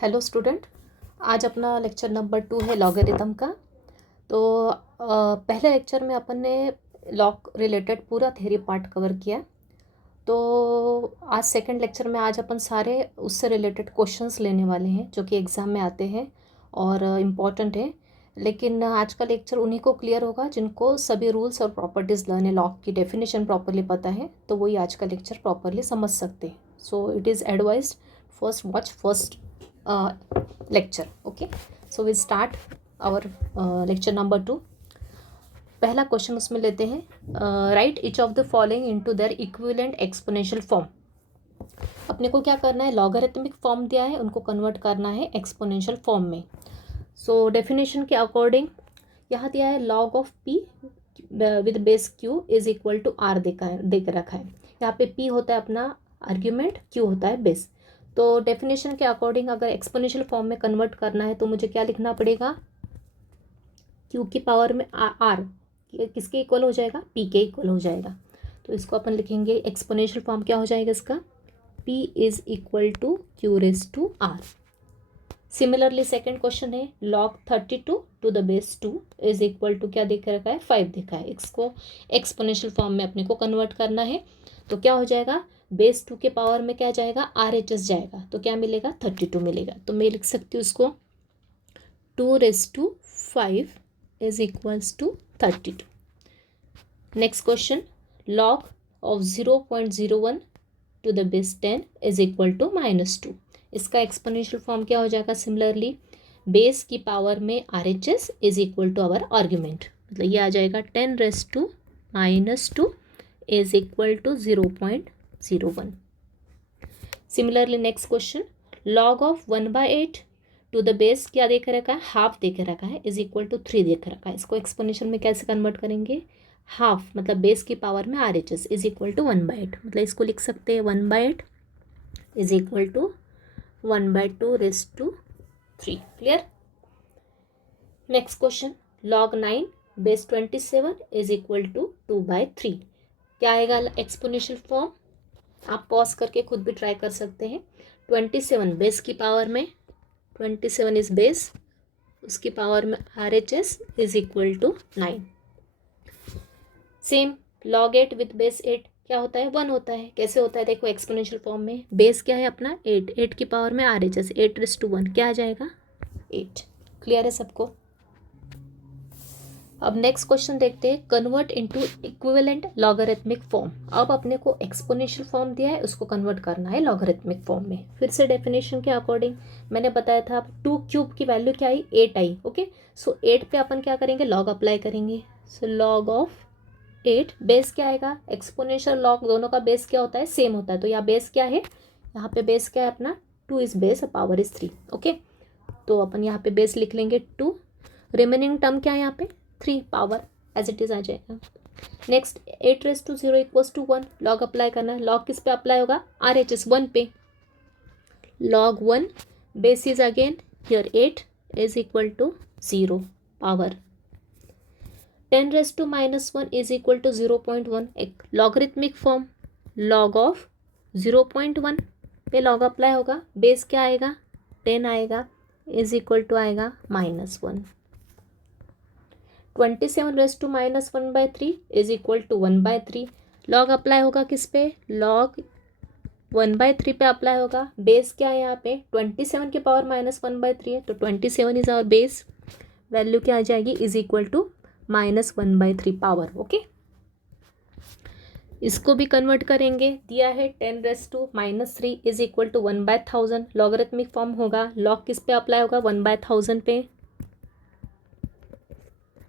Hello student. आज अपना lecture number 2 है लॉगरिथम का। तो पहले लेक्चर में अपन ने लॉग रिलेटेड पूरा थ्योरी पार्ट कवर किया। तो आज सेकंड लेक्चर में आज अपन सारे उससे रिलेटेड क्वेश्चंस लेने वाले हैं जो कि एग्ज़ाम में आते हैं और इम्पॉर्टेंट है। लेकिन आज का लेक्चर उन्हीं को क्लियर होगा जिनको सभी रूल्स और प्रॉपर्टीज़ लर्न लॉग की डेफिनेशन प्रॉपरली पता है, तो वही आज का लेक्चर प्रॉपरली समझ सकते हैं। So it is advised first watch first lecture. Okay, so we start our lecture number 2. पहला क्वेश्चन उसमें लेते हैं, right each of the following into their equivalent exponential form. अपने को क्या करना है, लॉगरिथमिक फॉर्म दिया है उनको कन्वर्ट करना है एक्सपोनेंशियल फॉर्म में। सो डेफिनेशन के अकॉर्डिंग यहाँ दिया है log of P with base Q is equal to R देख रखा है। यहाँ पे पी होता है अपना आर्ग्यूमेंट, क्यू होता है बेस। तो डेफिनेशन के अकॉर्डिंग अगर एक्सपोनेंशियल फॉर्म में कन्वर्ट करना है तो मुझे क्या लिखना पड़ेगा, क्यू की पावर में आर किसके इक्वल हो जाएगा, पी के इक्वल हो जाएगा। तो इसको अपन लिखेंगे एक्सपोनेंशियल फॉर्म क्या हो जाएगा इसका, P is equal to Q raise to R. Similarly second question है log 32 to the base 2 is equal to क्या देख रखा है, 5 देखा है। इसको एक्सपोनेंशियल फॉर्म में अपने को कन्वर्ट करना है तो क्या हो जाएगा, बेस 2 के पावर में क्या जाएगा, आर एच एस जाएगा, तो क्या मिलेगा 32 मिलेगा। तो मैं लिख सकती हूँ इसको 2 raise to 5 is equals to 32। Next question log of 0.01 to the base 10 is equal to -2। इसका एक्सपोनेंशियल फॉर्म क्या हो जाएगा, सिमिलरली बेस की पावर में R H S is equal to our argument, मतलब ये आ जाएगा 10 raise to -2 is equal to 0.01। Similarly next question log of 1/8 to the base क्या देख रखा है, हाफ देख रखा है, इज इक्वल टू 3 देख रखा है। इसको एक्सपोनेंशियल में कैसे कन्वर्ट करेंगे, हाफ मतलब बेस की पावर में R H S is equal to 1/8, मतलब इसको लिख सकते हैं 1/8 is equal to 1/2 raise to 3। Clear. Next question log 9 base 27 is equal to 2/3। क्या आएगा एक्सपोनेंशियल फॉर्म, आप पॉज करके खुद भी ट्राई कर सकते हैं। 27 बेस की पावर में, 27 इज बेस, उसकी पावर में R H S is equal to 9। Same log 8 with base 8 क्या होता है, 1 होता है। कैसे होता है देखो एक्सपोनेंशियल फॉर्म में, बेस क्या है अपना 8, 8 की पावर में R H S 8 raise to 1 क्या आ जाएगा 8। क्लियर है सबको। अब नेक्स्ट क्वेश्चन देखते हैं, convert into equivalent logarithmic form. अब अपने को एक्सपोनेंशियल फॉर्म दिया है उसको कन्वर्ट करना है लॉगरिथमिक फॉर्म में। फिर से डेफिनेशन के अकॉर्डिंग मैंने बताया था 2 क्यूब की वैल्यू क्या आई, 8 आई। ओके, सो 8 पे अपन क्या करेंगे, लॉग अप्लाई करेंगे। सो लॉग ऑफ 8 बेस क्या आएगा, एक्सपोनेंशियल लॉग दोनों का बेस क्या होता है, सेम होता है। तो यहाँ बेस क्या है, यहाँ पे बेस क्या है अपना 2 इज बेस और पावर इज 3। ओके, तो अपन यहाँ पे बेस लिख लेंगे 2, रिमेनिंग टर्म क्या है यहाँ पे 3, पावर एज इट इज आ जाएगा। Next 8 raise to 0 equals to 1, log apply करना है। लॉग किस पे अप्लाई होगा, आर एच एस 1 पे। Log 1 base is again here 8 is equal to 0 power 10 raise to -1 is equal to 0.1। एक लॉगरिथमिक फॉर्म, लॉग ऑफ 0.1 पे लॉग अप्लाई होगा, base क्या आएगा 10 आएगा, इज इक्वल टू आएगा -1। 27 raise to -1/3 is equal to 1/3। Log apply होगा किस पे, लॉग 1/3 पे अप्लाई होगा। बेस क्या है यहाँ पे 27 की पावर -1/3 है, तो 27 इज आवर बेस, वैल्यू क्या आ जाएगी is equal to -1/3 power. Okay, इसको भी कन्वर्ट करेंगे, दिया है 10 raise to -3 is equal to 1/1000। Logarithmic form होगा, लॉग किस पे अप्लाई होगा 1/1000 पे,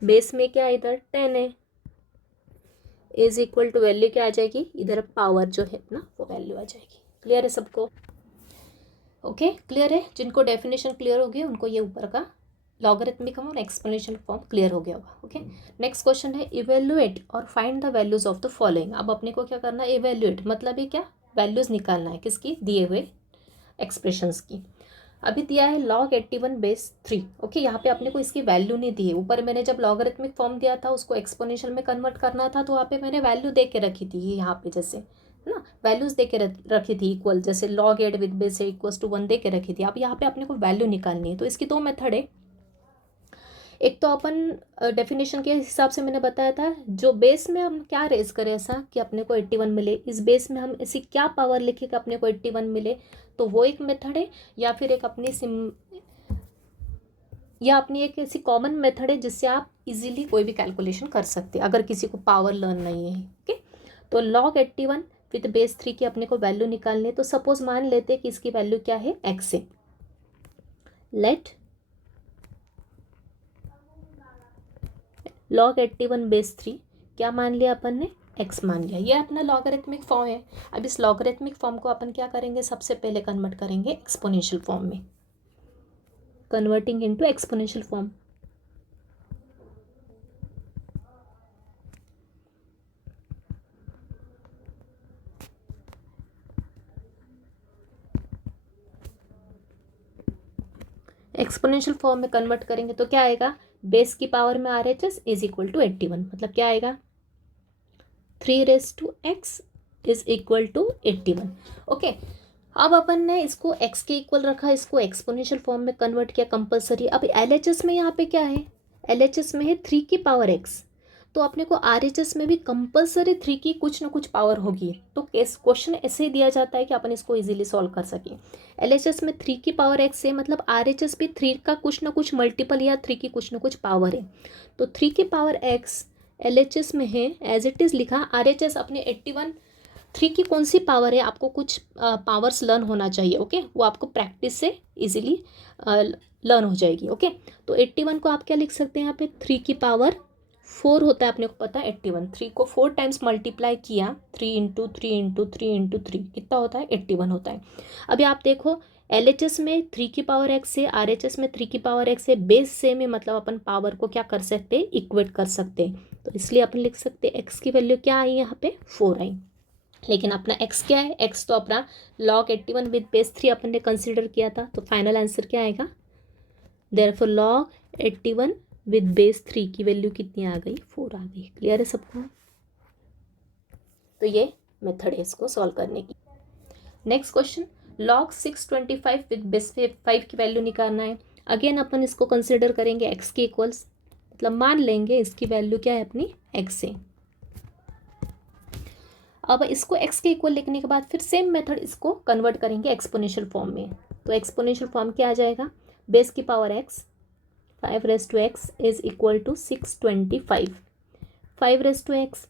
बेस में क्या इधर 10 है, इज इक्वल टू वैल्यू क्या आ जाएगी, इधर पावर जो है अपना वो वैल्यू आ जाएगी। क्लियर है सबको। ओके, क्लियर है। जिनको डेफिनेशन क्लियर होगी उनको ये ऊपर का लॉगरिथमिक और एक्सप्लेनेशन फॉर्म क्लियर हो गया होगा। ओके, नेक्स्ट क्वेश्चन है इवेल्युएट और find the values of the following. अब अपने को क्या करना है, इवेल्युएट मतलब ये क्या, वैल्यूज निकालना है किसकी, दिए हुए एक्सप्रेशंस की। अभी दिया है log 81 बेस 3। ओके, यहाँ पे अपने को इसकी वैल्यू नहीं दी है। ऊपर मैंने जब लॉगरिथमिक फॉर्म दिया था उसको एक्सपोनेंशियल में कन्वर्ट करना था तो वहाँ पे मैंने वैल्यू दे के रखी थी, ये यहाँ पे जैसे है ना, वैल्यूज़ दे के रखी थी इक्वल, जैसे log 8 विद बेस 8 = 1 दे के रखी थी। अब यहाँ पे अपने को वैल्यू निकालनी है, तो इसकी दो मेथड है। एक तो अपन डेफिनेशन के हिसाब से मैंने बताया था, जो बेस में हम क्या रेज करें ऐसा कि अपने को 81 मिले, इस बेस में हम ऐसी क्या पावर लिखे कि अपने को 81 मिले, तो वो एक मेथड है। या फिर एक अपनी एक ऐसी कॉमन मेथड है जिससे आप इजीली कोई भी कैलकुलेशन कर सकते हैं अगर किसी को पावर लर्न नहीं है। ओके, तो log 81 विद बेस 3 की अपने को वैल्यू निकालनी है। तो सपोज मान लेते हैं कि इसकी वैल्यू क्या है, x है। लेट log 81 बेस 3 क्या मान लिया अपन ने, x मान लिया। ये अपना लॉगरिथमिक फॉर्म है। अब इस लॉगरिथमिक फॉर्म को अपन क्या करेंगे, सबसे पहले कन्वर्ट करेंगे एक्सपोनेंशियल फॉर्म में, converting into exponential form. Exponential form में कन्वर्ट करेंगे तो क्या आएगा, बेस की पावर में RHS इज इक्वल टू 81, मतलब क्या आएगा 3⁻x is equal to 81। Okay, अब अपन ने इसको x के इक्वल रखा, इसको एक्सपोनेंशियल फॉर्म में कन्वर्ट किया कंपलसरी। अब LHS में यहाँ पे क्या है, LHS में है 3 की पावर x, तो अपने को RHS में भी कंपलसरी 3 की कुछ ना कुछ पावर होगी। तो केस क्वेश्चन ऐसे ही दिया जाता है कि अपन इसको इजीली सॉल्व कर सकें। LHS में 3 की पावर x है, मतलब RHS भी 3 का कुछ ना कुछ मल्टीपल या 3 की कुछ ना कुछ पावर है। तो 3 की पावर x LHS में है, एज इट इज़ लिखा। RHS अपने 81, 3 की कौन सी पावर है, आपको कुछ पावर्स लर्न होना चाहिए। ओके, वो आपको प्रैक्टिस से इजीली लर्न हो जाएगी। ओके, तो 81 को आप क्या लिख सकते हैं, यहाँ पे 3 की पावर 4 होता है, अपने को पता है 81। 3 को 4 टाइम्स मल्टीप्लाई किया, 3 इंटू 3 इंटू 3 इंटू 3 कितना होता है, 81 होता है। अभी आप देखो LHS में 3 की पावर x है, RHS में 3 की पावर x है, बेस सेम है, मतलब अपन पावर को क्या कर सकते हैं, इक्वेट कर सकते हैं। तो इसलिए अपन लिख सकते हैं x की वैल्यू क्या आई, यहाँ पे 4 आई। लेकिन अपना x क्या है, x तो अपना log 81 विद बेस 3 अपन ने कंसिडर किया था, तो फाइनल आंसर क्या आएगा, देयरफॉर log 81 विद बेस 3 की वैल्यू कितनी आ गई, 4 आ गई। क्लियर है सबको। तो ये मेथड है इसको सॉल्व करने की। Next question, log 625 with base 5 की वैल्यू निकालना है। अगेन अपन इसको कंसिडर करेंगे x के इक्वल्स, मतलब मान लेंगे इसकी वैल्यू क्या है, अपनी x है। अब इसको x के इक्वल लिखने के बाद फिर सेम मेथड इसको कन्वर्ट करेंगे एक्सपोनेंशियल फॉर्म में। तो एक्सपोनेंशियल फॉर्म क्या आ जाएगा, बेस की power x 5⁻x is equal to 625, 5⁻x।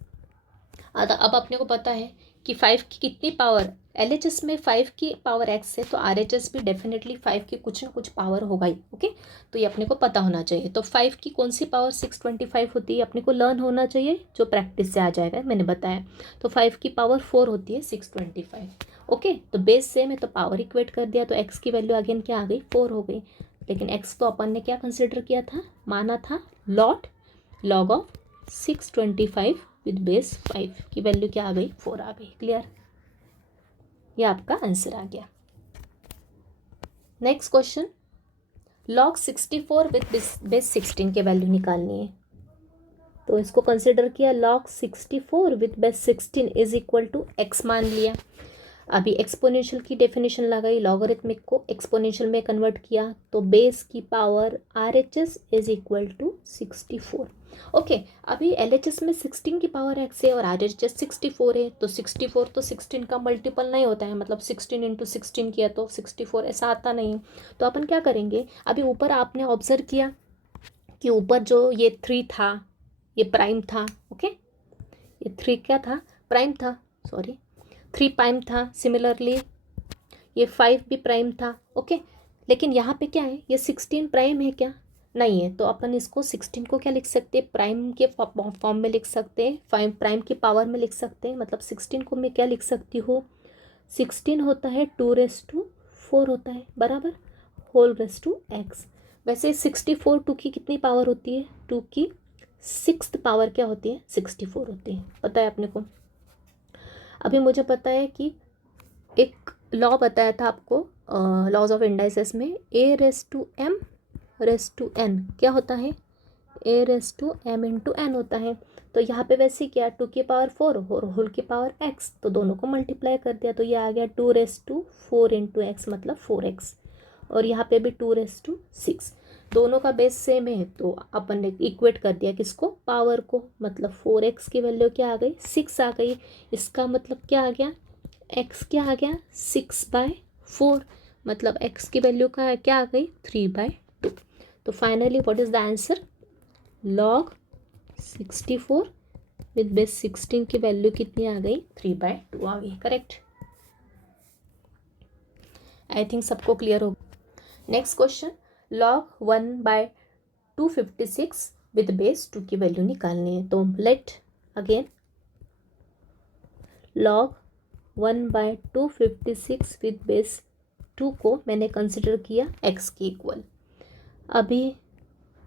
अब अपने को पता है कि 5 की कितनी पावर, LHS में 5 की पावर x है, तो RHS भी डेफिनेटली 5 की कुछ ना कुछ पावर होगा ही। ओके, तो ये अपने को पता होना चाहिए। तो 5 की कौन सी पावर 625 होती है, अपने को लर्न होना चाहिए, जो प्रैक्टिस से आ जाएगा, मैंने बताया। तो 5 की पावर 4 होती है 625। ओके, तो बेस सेम है तो पावर इक्वेट कर दिया, तो x की वैल्यू अगेन क्या आ गई, 4 हो गई। लेकिन x तो अपन ने क्या कंसिडर किया था, माना था log ऑफ 625 विद बेस 5 की वैल्यू क्या आ गई, 4 आ गई। क्लियर, ये आपका आंसर आ गया। Next question, log 64 with base 16 के वैल्यू निकालनी है। तो इसको कंसिडर किया, log 64 with base 16 is equal to x मान लिया। अभी एक्सपोनेंशियल की डेफिनेशन लगाई, लॉगरिथमिक को एक्सपोनेंशियल में कन्वर्ट किया, तो बेस की power RHS is equal to 64। Okay, अभी LHS में 16 की पावर x है और RHS 64 है, तो 64 तो 16 का मल्टीपल नहीं होता है, मतलब 16 इंटू 16 किया तो 64 ऐसा आता नहीं। तो अपन क्या करेंगे, अभी ऊपर आपने ऑब्जर्व किया कि ऊपर जो ये 3 था ये प्राइम था। ओके, ये 3 क्या था, प्राइम था, सॉरी 3 प्राइम था। सिमिलरली ये 5 भी प्राइम था। ओके, लेकिन यहाँ पे क्या है, ये 16 प्राइम है क्या, नहीं है। तो अपन इसको 16 को क्या लिख सकते हैं, प्राइम के फॉर्म में लिख सकते हैं, 5 प्राइम की पावर में लिख सकते हैं। मतलब 16 को मैं क्या लिख सकती हूँ, 16 होता है 2⁻4 होता है, बराबर, होल रेस टू x। वैसे 64 2 की कितनी पावर होती है, 2 की 6th पावर क्या होती है, 64 होती है, पता है अपने को। अभी मुझे पता है कि एक लॉ बताया था आपको लॉज ऑफ इंडाइसेस में, a⁻m⁻n क्या होता है, a⁻m × n होता है। तो यहाँ पे वैसे क्या 2 की पावर 4 और होल की पावर x, तो दोनों को मल्टीप्लाई कर दिया तो ये आ गया 2⁴ इंटू एक्स मतलब 4x, और यहाँ पे भी 2�6। दोनों का बेस सेम है तो अपन ने इक्वेट कर दिया किसको, पावर को, मतलब 4x की वैल्यू क्या आ गई 6 आ गई। इसका मतलब क्या आ गया, x क्या आ गया 6/4, मतलब x की वैल्यू का क्या आ गई 3/2। तो finally what is the answer, log 64 with base 16 की वैल्यू कितनी आ गई 3/2 आ गई। करेक्ट, आई थिंक सबको क्लियर हो। Next question, log 1/256 with base 2 की वैल्यू निकालनी है। तो let again log 1/256 with base 2 को मैंने कंसिडर किया x की इक्वल। अभी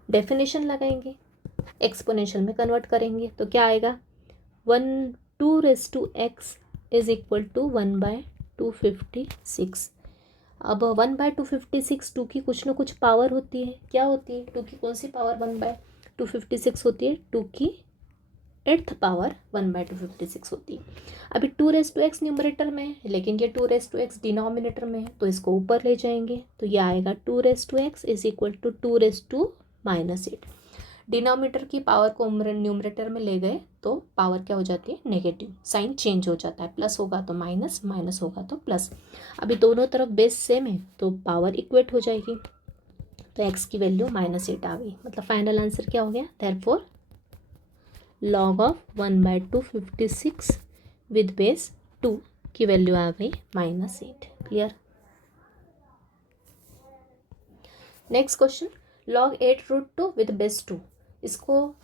डेफिनेशन लगाएंगे, एक्सपोनेंशियल में कन्वर्ट करेंगे तो क्या आएगा, 2x इज इक्वल टू 1/256। अब 1/256 2 की कुछ ना कुछ पावर होती है, क्या होती है 2 की कौन सी पावर 1/256 होती है, 2 की 8th पावर 1/256 होती है। अभी 2x न्यूमरेटर में है लेकिन ये 2x डिनोमिनेटर में है तो इसको ऊपर ले जाएंगे तो ये आएगा 2x is equal to 2⁻8। Denominator की पावर को न्यूमरेटर में ले गए तो पावर क्या हो जाती है नेगेटिव, साइन चेंज हो जाता है, प्लस होगा तो माइनस, माइनस होगा तो प्लस। अभी दोनों तरफ बेस सेम है तो पावर इक्वेट हो जाएगी, तो x की वैल्यू -8 आ गई। मतलब फाइनल आंसर क्या हो गया, therefore log of 1/256 with base 2 की वैल्यू आ गई -8। Clear. Next question, log 8√2 with base 2, इसको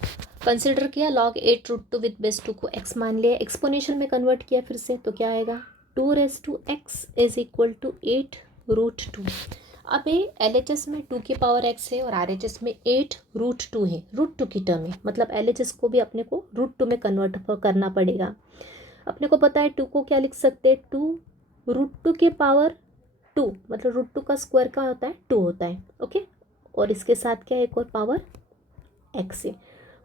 कंसिडर किया log 8√2 विद बेस 2 को x मान लिया, एक्सपोनेंशियल में कन्वर्ट किया फिर से तो क्या आएगा 2x इज इक्वल टू 8√2। अब ये LHS में 2 की पावर x है और RHS में 8√2 है, √2 की टर्म है, मतलब LHS को भी अपने को √2 में कन्वर्ट करना पड़ेगा। अपने को पता है 2 को क्या लिख सकते हैं, 2√2 की पावर 2, मतलब √2 का स्क्वायर का होता है 2 होता है, ओके। और इसके साथ क्या एक और पावर x है,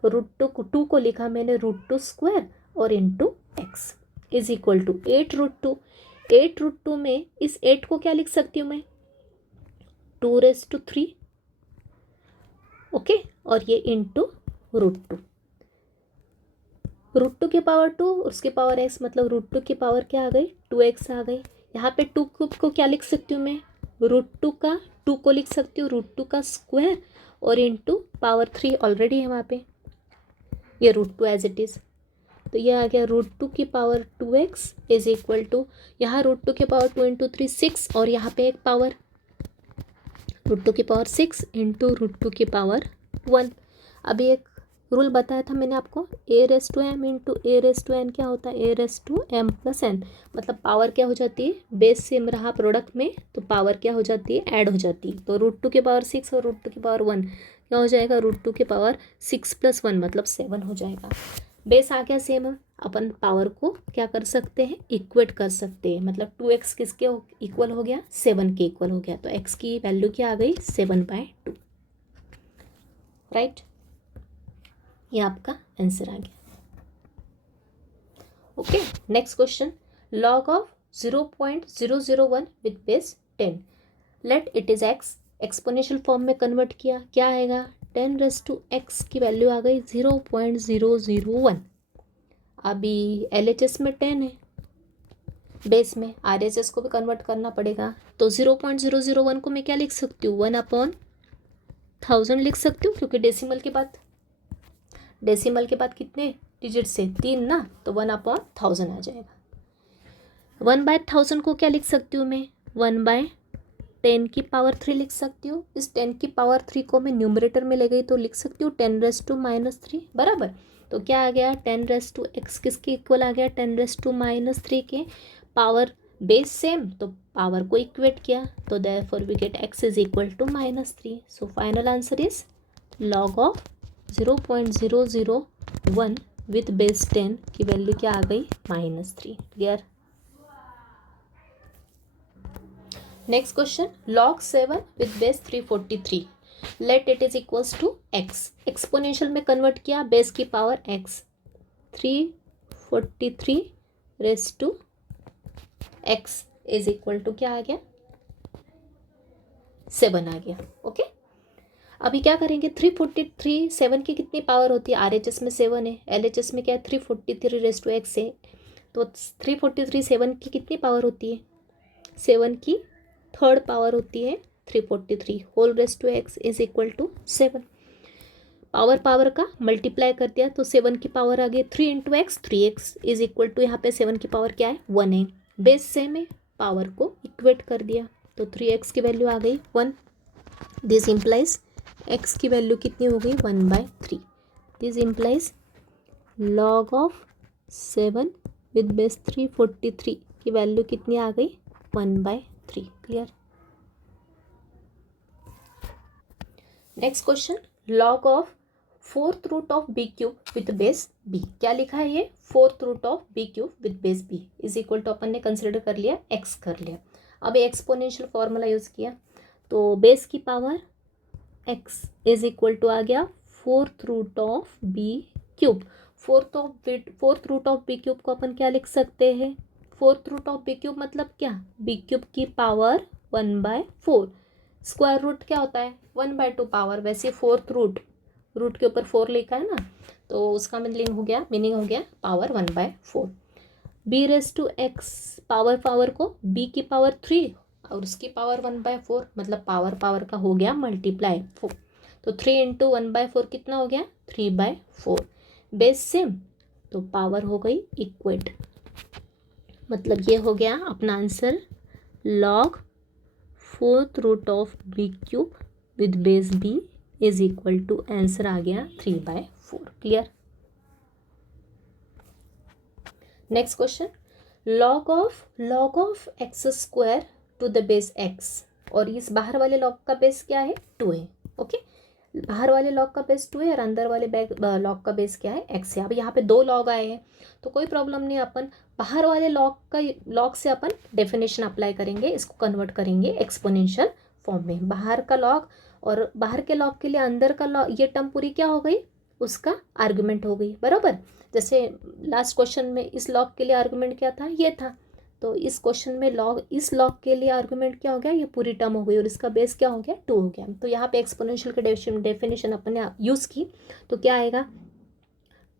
√2 को लिखा मैंने √2 स्क्वायर और into x is equal to 8√2। 8√2 में इस 8 को क्या लिख सकती हूँ मैं 2⁻3, ओके, और ये इंटू √2, √2 की पावर 2 उसकी पावर x, मतलब √2 की पावर क्या आ गई 2x आ गई। यहाँ पे 2 को क्या लिख सकती हूँ मैं, √2 का 2 को लिख सकती हूँ √2 का स्क्वायर और इंटू पावर 3 ऑलरेडी है वहाँ पे, ये √2 एज इट इज़, तो ये आ गया √2 की power 2x is equal to, यहाँ √2 की पावर 2 इंटू 3 6, और यहाँ पे एक पावर √2 की पावर 6 इंटू √2 की पावर 1। अभी एक रूल बताया था मैंने आपको, a⁻m इंटू a⁻n क्या होता है a⁻m+n, मतलब पावर क्या हो जाती है, बेस सेम रहा प्रोडक्ट में तो पावर क्या हो जाती है ऐड हो जाती है। तो √2 की पावर 6 और √2 की पावर 1 क्या हो जाएगा, √2 की पावर 6 + 1 मतलब 7 हो जाएगा। बेस आ गया सेम, अपन पावर को क्या कर सकते हैं इक्वेट कर सकते हैं, मतलब 2x किसके इक्वल हो गया 7 के इक्वल हो गया, तो x की वैल्यू क्या आ गई 7/2, राइट। ये आपका आंसर आ गया, okay. Next question, log of 0.001 with base 10, late it is x, exponential form में कन्वर्ट किया क्या आएगा 10⁻x की वैल्यू आ गई 0.001। अभी LHS में 10 है बेस में, RHS को भी कन्वर्ट करना पड़ेगा, तो 0.001 को मैं क्या लिख सकती हूँ 1/1000 लिख सकती हूँ, क्योंकि डेसिमल के बाद कितने डिजिट से 3 ना, तो 1/1000 आ जाएगा। 1/1000 को क्या लिख सकती हूँ मैं 1/10 की पावर 3 लिख सकती हूँ। इस 10 की पावर 3 को मैं न्यूमरेटर में ले गई तो लिख सकती हूँ 10⁻³ बराबर। तो क्या आ गया 10⁻x किसके इक्वल आ गया 10⁻³ के, पावर बेस सेम तो पावर को इक्वेट किया, तो therefore we get x is equal to -3। So final answer is log of 0.001 with base 10 की वैल्यू क्या आ गई -3। Clear. Next question, log 7 with base 343, let it is equals to x, exponential में convert किया base की power x, 343 raise to x is equal to क्या आ गया, 7 आ गया। ओके, अभी क्या करेंगे, 343 7 की कितनी पावर होती है, RHS में 7 है, LHS में क्या है 343 रेज टू एक्स है, तो 343 7 की कितनी पावर होती है, 7 की थर्ड पावर होती है 343 whole raise to x is equal to 7। Power power का मल्टीप्लाई कर दिया तो 7 की पावर आ गई 3 into x, 3x is equal to यहाँ पे 7 की पावर क्या है 1 है, बेस सेम है, पावर को इक्वेट कर दिया तो 3x की वैल्यू आ गई 1। दिस इम्प्लाइज x की वैल्यू कितनी हो गई 1/3। This implies log of 7 with base 343 की वैल्यू कितनी आ गई 1/3। Clear. Next question, log of 4th root of b cube with base b। क्या लिखा है ये 4th root of b cube with base b is equal to अपन ने कंसिडर कर लिया x कर लिया। अब एक्सपोनेंशियल फॉर्मूला यूज किया तो बेस की power x is equal to आ गया 4th root of b cube. Fourth root of b cube को अपन क्या लिख सकते हैं, 4th root of b cube मतलब क्या, b क्यूब की पावर 1/4। स्क्वायर रूट क्या होता है 1/2 पावर, वैसे 4th रूट के ऊपर 4 लिखा है ना, तो उसका मीनिंग हो गया power 1/4। b raise to x, power को b की पावर 3 और उसकी पावर 1/4, मतलब पावर का हो गया मल्टीप्लाई 4, तो 3 इंटू 1/4 कितना हो गया 3/4। बेस सेम तो पावर हो गई इक्वेट, मतलब ये हो गया अपना answer log 4th root of b cube with base b is equal to answer आ गया 3/4। Clear. Next question, log of X square to the base x, और इस बाहर वाले लॉग का बेस क्या है 2 है। ओके, बाहर वाले लॉग का बेस 2 है और अंदर वाले लॉग का बेस क्या है x है। अब यहाँ पे 2 लॉग आए हैं तो कोई प्रॉब्लम नहीं, अपन बाहर वाले लॉग से अपन डेफिनेशन अप्लाई करेंगे, इसको कन्वर्ट करेंगे एक्सपोनेंशियल फॉर्म में। बाहर का लॉग और बाहर के लॉग के लिए अंदर का लॉग, ये टर्म पूरी क्या हो गई उसका आर्गुमेंट हो गई, बराबर। जैसे लास्ट क्वेश्चन में इस लॉग के लिए आर्गुमेंट क्या था, ये था, तो इस क्वेश्चन में इस लॉग के लिए आर्गुमेंट क्या हो गया, ये पूरी टर्म हो गई और इसका बेस क्या हो गया 2 हो गया। तो यहाँ पे एक्सपोनेंशियल के डेफिनेशन अपन ने यूज़ की तो क्या आएगा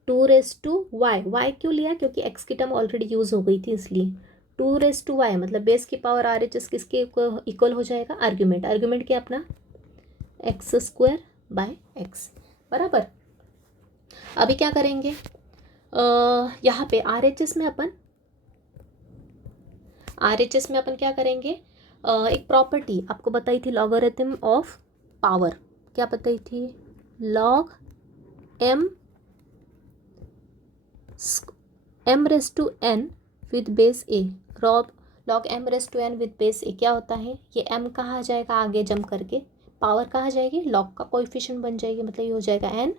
2 रेज टू वाई। वाई क्यों लिया, क्योंकि एक्स की टर्म ऑलरेडी यूज़ हो गई थी इसलिए 2 रेज टू वाई, मतलब बेस की पावर RHS किसके इक्वल हो जाएगा, आर्ग्यूमेंट क्या अपना एक्स स्क्वायर बाय एक्स, बराबर। अभी क्या करेंगे, यहाँ पे RHS में अपन क्या करेंगे, एक प्रॉपर्टी आपको बताई थी लॉगरिथम ऑफ पावर, क्या बताई थी, log m raise to n with base a। Log m raise to n with base a क्या होता है, ये m कहाँ आ जाएगा आगे जम करके, पावर कहाँ जाएगी लॉग का कोएफिशिएंट बन जाएगी, मतलब ये हो जाएगा n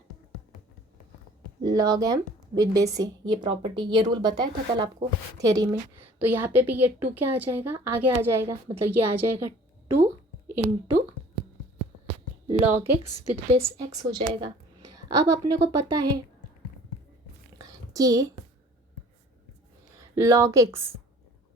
log m with base a। ये प्रॉपर्टी, ये रूल बताया था कल आपको थ्योरी में। तो यहाँ पे भी ये 2 क्या आ जाएगा आगे आ जाएगा, मतलब ये आ जाएगा 2 into log x with base x हो जाएगा। अब अपने को पता है कि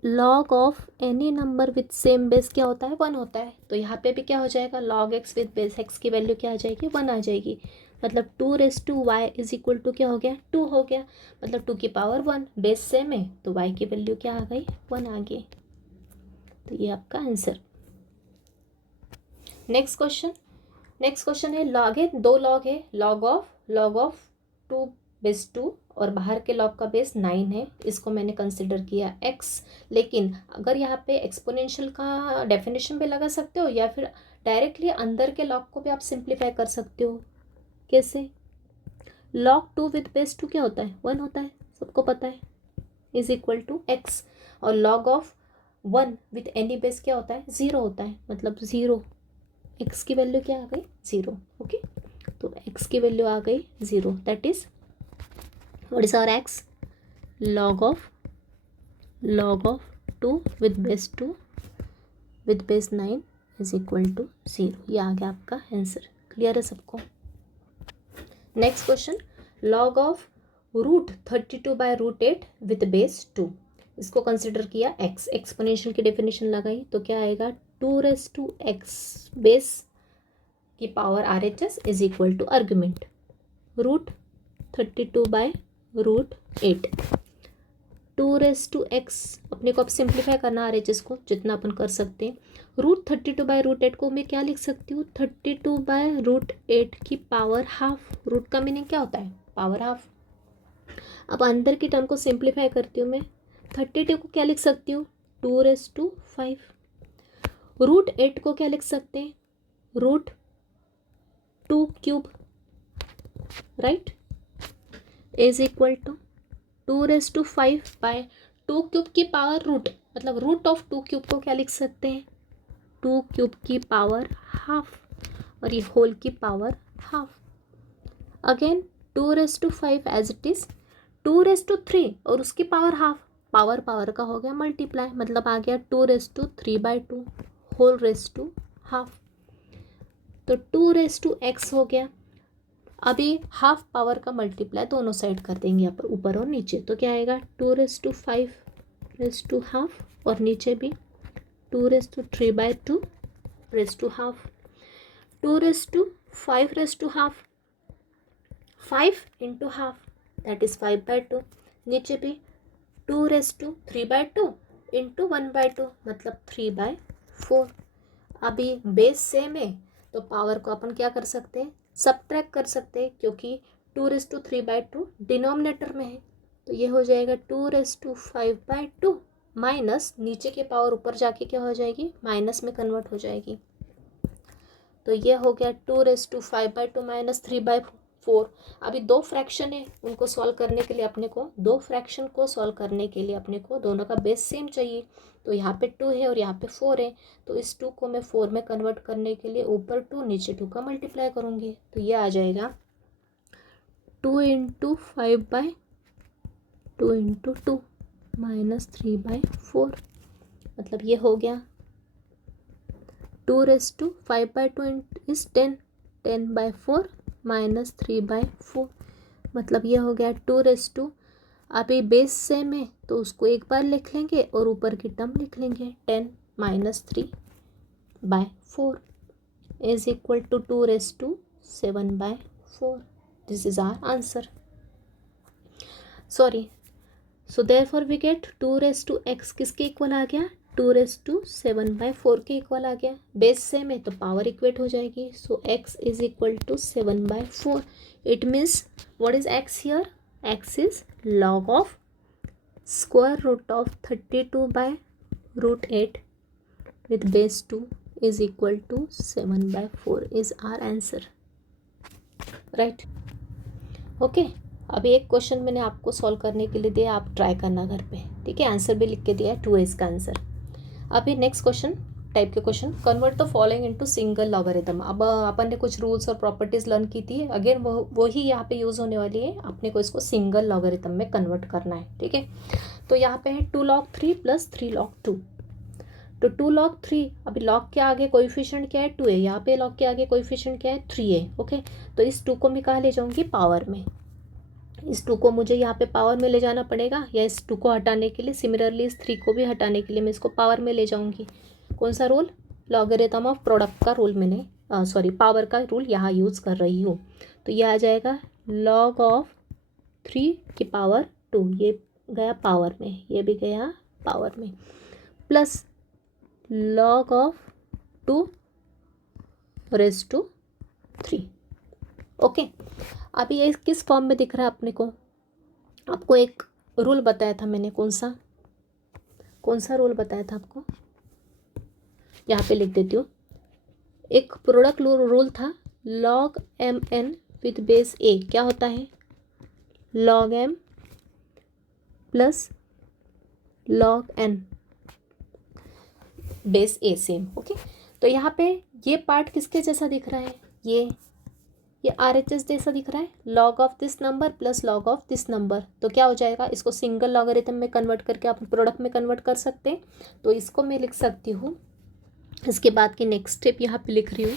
log of any number with same base क्या होता है 1 होता है, तो यहाँ पे भी क्या हो जाएगा log x with base x की वैल्यू क्या आ जाएगी 1 आ जाएगी, मतलब 2 raise to y is equal to क्या हो गया 2 हो गया, मतलब 2 की पावर 1, बेस सेम है तो y की वैल्यू क्या आ गई 1 आ गई, तो ये आपका आंसर। नेक्स्ट क्वेश्चन है लॉग है, 2 लॉग है, लॉग ऑफ 2 बेस 2 और बाहर के लॉग का बेस 9 है, इसको मैंने कंसिडर किया x। लेकिन अगर यहाँ पे एक्सपोनेंशियल का डेफिनेशन भी लगा सकते हो या फिर डायरेक्टली अंदर के लॉग को भी आप सिंप्लीफाई कर सकते हो। कैसे, लॉग 2 विथ बेस 2 क्या होता है 1 होता है, सबको पता है, इज इक्वल टू x, और log of 1 with any base क्या होता है 0 होता है, मतलब 0, x की वैल्यू क्या आ गई 0। ओके, तो x की वैल्यू आ गई 0, that is what is our x, log of 2 with base 2 with base 9 is equal to 0। ये आ गया आपका आंसर। क्लियर है सबको। Next question, log of √32/√8 with base 2, इसको कंसिडर किया x, एक्सपोनेंशियल की डेफिनेशन लगाई तो क्या आएगा 2x बेस की power RHS is equal to argument √32/√8 2x अपने को अब सिंप्लीफाई करना RHS को जितना अपन कर सकते हैं। √32/√8 को मैं क्या लिख सकती हूँ 32/√8 की पावर हाफ। रूट का मीनिंग क्या होता है पावर हाफ। अब अंदर की टर्म को सिंप्लीफाई करती हूँ मैं 32 को क्या लिख सकती हूँ 2⁵। √8 को क्या लिख सकते हैं √2³ राइट इज इक्वल टू 2⁵/2³ की पावर रूट, मतलब √2³ को क्या लिख सकते हैं 2³ की पावर हाफ और ये होल की power half. Again 2⁵ as it is 2⁵ और उसकी पावर हाफ, पावर का हो गया मल्टीप्लाई, मतलब आ गया 2⁵/2 होल रेस टू हाफ। तो 2x हो गया। अभी हाफ पावर का मल्टीप्लाई दोनों साइड कर देंगे यहाँ पर ऊपर और नीचे, तो क्या आएगा 2⁵ और नीचे भी 2⁵/2 half 2⁵ half 5 half that is 5/2, नीचे भी 2⁵/2 इंटू 1/2 मतलब 3/4। अभी बेस सेम है तो पावर को अपन क्या कर सकते हैं सबट्रैक्ट कर सकते हैं क्योंकि 2⁵3/2 डिनोमिनेटर में है, तो ये हो जाएगा 2⁵5/2 माइनस नीचे की पावर ऊपर जाके क्या हो जाएगी माइनस में कन्वर्ट हो जाएगी। तो ये हो गया 2⁵5/2 माइनस 3/4। अभी दो फ्रैक्शन है उनको सॉल्व करने के लिए अपने को दोनों का बेस सेम चाहिए। तो यहाँ पे 2 है और यहाँ पे 4 है, तो इस 2 को मैं 4 में कन्वर्ट करने के लिए ऊपर 2 नीचे 2 का मल्टीप्लाई करूँगी, तो ये आ जाएगा 2 × 5/2 × 2 माइनस 3/4, मतलब ये हो गया 2⁵5/2 इज 10/4 माइनस 3/4, मतलब ये हो गया 2 अभी बेस सेम है तो उसको एक बार लिख लेंगे और ऊपर की टर्म लिख लेंगे 10 minus 3/4 is equal to 2⁵7/4। This is our answer. Sorry, so therefore we get 2x किसके इक्वल आ गया 2⁵7/4 के इक्वल आ गया। बेस सेम है तो पावर इक्वेट हो जाएगी, so x is equal to 7/4। It means what is x here, x is log of square root of 32/√8 with base 2 is equal to 7/4 is our answer, right? Okay, अभी एक question मैंने आपको solve करने के लिए दिया, आप ट्राई करना घर पे, ठीक है। आंसर भी लिख के दिया है 2 है इसका आंसर। अभी नेक्स्ट क्वेश्चन टाइप के question, convert the following into single logarithm. अब अपन ने कुछ रूल्स और प्रॉपर्टीज लर्न की थी, अगेन वो ही यहाँ पे यूज़ होने वाली है, अपने को इसको सिंगल लॉगरिथम में कन्वर्ट करना है, ठीक है। तो यहाँ पे है 2 log 3 प्लस 3 log 2। तो 2 log 3, अभी लॉग के आगे कोएफिशिएंट क्या है 2 है, यहाँ पे लॉग के आगे कोएफिशिएंट क्या है 3 है, ओके। तो इस 2 को मैं कहाँ ले जाऊँगी पावर में, इस 2 को मुझे यहाँ पे पावर में ले जाना पड़ेगा, या इस 2 को हटाने के लिए सिमिलरली इस 3 को भी हटाने के लिए मैं इसको पावर में ले जाऊँगी। कौन सा रूल, लॉगरिथम ऑफ प्रोडक्ट का रूल मैंने पावर का रूल यहाँ यूज़ कर रही हूँ। तो ये आ जाएगा log ऑफ 3 की पावर 2, ये गया पावर में, ये भी गया पावर में, प्लस log ऑफ 2⁵3, ओके। अभी ये किस फॉर्म में दिख रहा है अपने को, आपको एक रूल बताया था मैंने, कौन सा रूल बताया था आपको, यहाँ पे लिख देती हूँ। एक प्रोडक्ट रूल था log mn with base a, क्या होता है log m plus log n base a same, okay. तो यहाँ पे ये पार्ट किसके जैसा दिख रहा है, ये RHS जैसा दिख रहा है, log of this number plus log of this number, तो क्या हो जाएगा, इसको सिंगल लॉगरिथम में कन्वर्ट करके आप प्रोडक्ट में कन्वर्ट कर सकते हैं। तो इसको मैं लिख सकती हूँ, इसके बाद की नेक्स्ट स्टेप यहाँ पे लिख रही हूँ,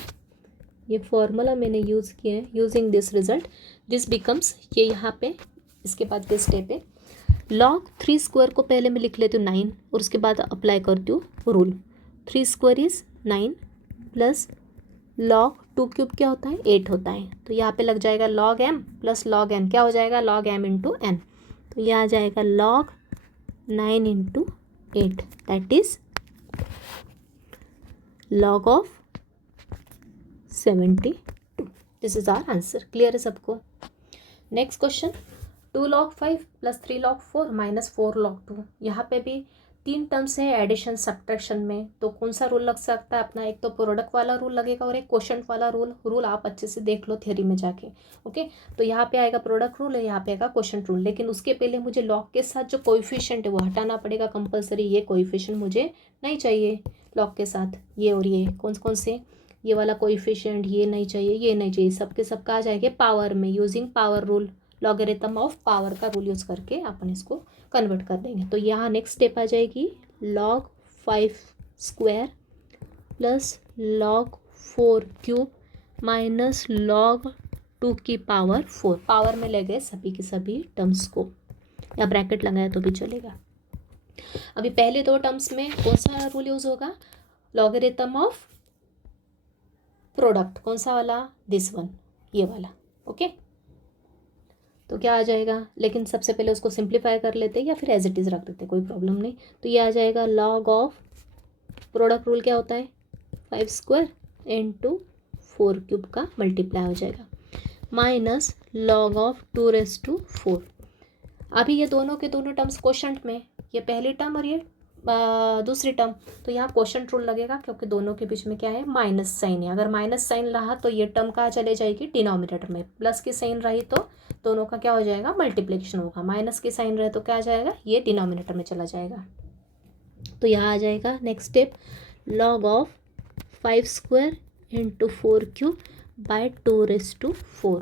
ये फॉर्मूला मैंने यूज़ किया है, using this result this becomes, ये यहाँ पे इसके बाद के स्टेप है लॉग 3 स्क्वायर को पहले मैं लिख लेती हूँ 9 और उसके बाद अप्लाई करती हूँ rule. 3 square is 9 plus log 2 cube क्या होता है 8 होता है, तो यहाँ पे लग जाएगा log m plus log n, क्या हो जाएगा लॉग m इंटू n, तो यह आ जाएगा log 9 into 8 that is log of 72। This is our answer. Clear है सबको? Next question 2 log 5 plus 3 log 4 minus 4 log 2। यहाँ पे भी 3 टर्म्स है एडिशन सब्ट्रैक्शन में, तो कौन सा रूल लग सकता है अपना? एक तो प्रोडक्ट वाला रूल लगेगा और एक क्वोशंट वाला रूल आप अच्छे से देख लो थ्योरी में जाके। ओके, तो यहाँ पे आएगा प्रोडक्ट रूल, यहाँ पे आएगा क्वोशंट रूल, लेकिन उसके पहले मुझे लॉग के साथ जो कोएफिशिएंट है वो हटाना पड़ेगा कंपलसरी। ये कोएफिशिएंट मुझे नहीं चाहिए लॉग के साथ, ये और ये कौन कौन से, ये वाला कोएफिशिएंट ये नहीं चाहिए, ये नहीं चाहिए, सबके सब कहा जाएगा पावर में, using power rule, logarithm of power का रूल यूज़ करके अपन इसको कन्वर्ट कर देंगे। तो यहाँ नेक्स्ट स्टेप आ जाएगी log 5 square plus log 4 cube minus log 2 की पावर 4। पावर में ले गए सभी के सभी टर्म्स को, या ब्रैकेट लगाया तो भी चलेगा। अभी पहले 2 टर्म्स में कौन सा रूल यूज़ होगा? Logarithm of product. कौन सा वाला? दिस वन, ये वाला। ओके, तो क्या आ जाएगा, लेकिन सबसे पहले उसको सिंप्लीफाई कर लेते हैं या फिर एज इट इज़ रख देते, कोई प्रॉब्लम नहीं। तो ये आ जाएगा लॉग ऑफ प्रोडक्ट रूल क्या होता है 5 स्क्वायर इंटू 4 क्यूब का मल्टीप्लाई हो जाएगा माइनस लॉग ऑफ 2⁴। अभी ये दोनों के दोनों टर्म्स क्वोशंट में, ये पहली टर्म और ये दूसरी टर्म, तो यहाँ क्वोशंट रूल लगेगा क्योंकि दोनों के बीच में क्या है माइनस साइन है। अगर माइनस साइन रहा तो ये टर्म कहाँ चले जाएगी डिनोमिनेटर में, प्लस की साइन रही तो दोनों का क्या हो जाएगा मल्टीप्लिकेशन होगा, माइनस की साइन रहे तो क्या आ जाएगा ये डिनोमिनेटर में चला जाएगा। तो यहाँ आ जाएगा next step log of 5 square into 4 cube by 2⁴,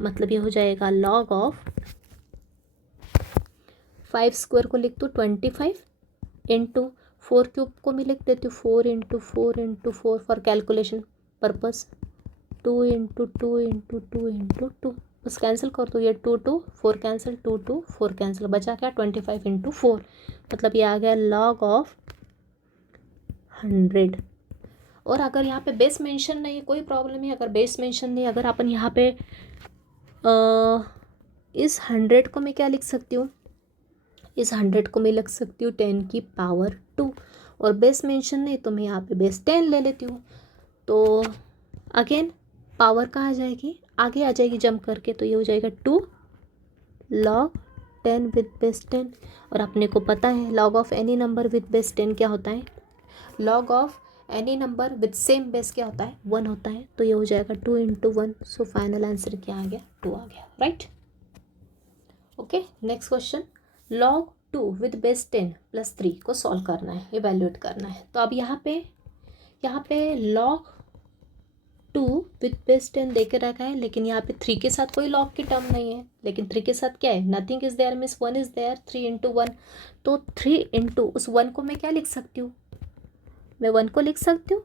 मतलब ये हो जाएगा लॉग ऑफ 5 स्क्वायर को लिख दो 25 इंटू 4 क्यूब को मैं लिख देती हूँ 4 into 4 into 4 for calculation purpose, 2 into 2 into 2 into 2, बस कैंसिल कर दो, ये 2 2 4 कैंसिल, 2 2 4 कैंसिल, बचा क्या 25 इंटू 4, मतलब ये आ गया लॉग ऑफ 100। और अगर यहाँ पे बेस मेंशन नहीं है कोई प्रॉब्लम है, अगर बेस मेंशन नहीं, अगर अपन यहाँ पे इस 100 को मैं क्या लिख सकती हूँ, इस 100 को मैं लिख सकती हूँ 10 की पावर 2, और बेस मेंशन नहीं तो मैं यहाँ पे बेस 10 ले लेती हूँ। तो अगेन पावर कहाँ आ जाएगी, आगे आ जाएगी जंप करके, तो ये हो जाएगा 2 लॉग 10 विद बेस 10, और अपने को पता है log of any number with base 10 क्या होता है, log of any number with same base क्या होता है 1 होता है। तो ये हो जाएगा 2 इंटू 1, सो फाइनल आंसर क्या आ गया 2 आ गया, right. Okay, next question log 2 with base 10 plus 3 को सॉल्व करना है, इवेल्यूएट करना है। तो अब यहाँ पे लॉग 2 विद बेस 10 दे के रखा है, लेकिन यहाँ पे 3 के साथ कोई लॉग की टर्म नहीं है, लेकिन 3 के साथ क्या है nothing is there means 1 is there, 3 into 1, तो 3 इंटू उस 1 को मैं क्या लिख सकती हूँ, मैं 1 को लिख सकती हूँ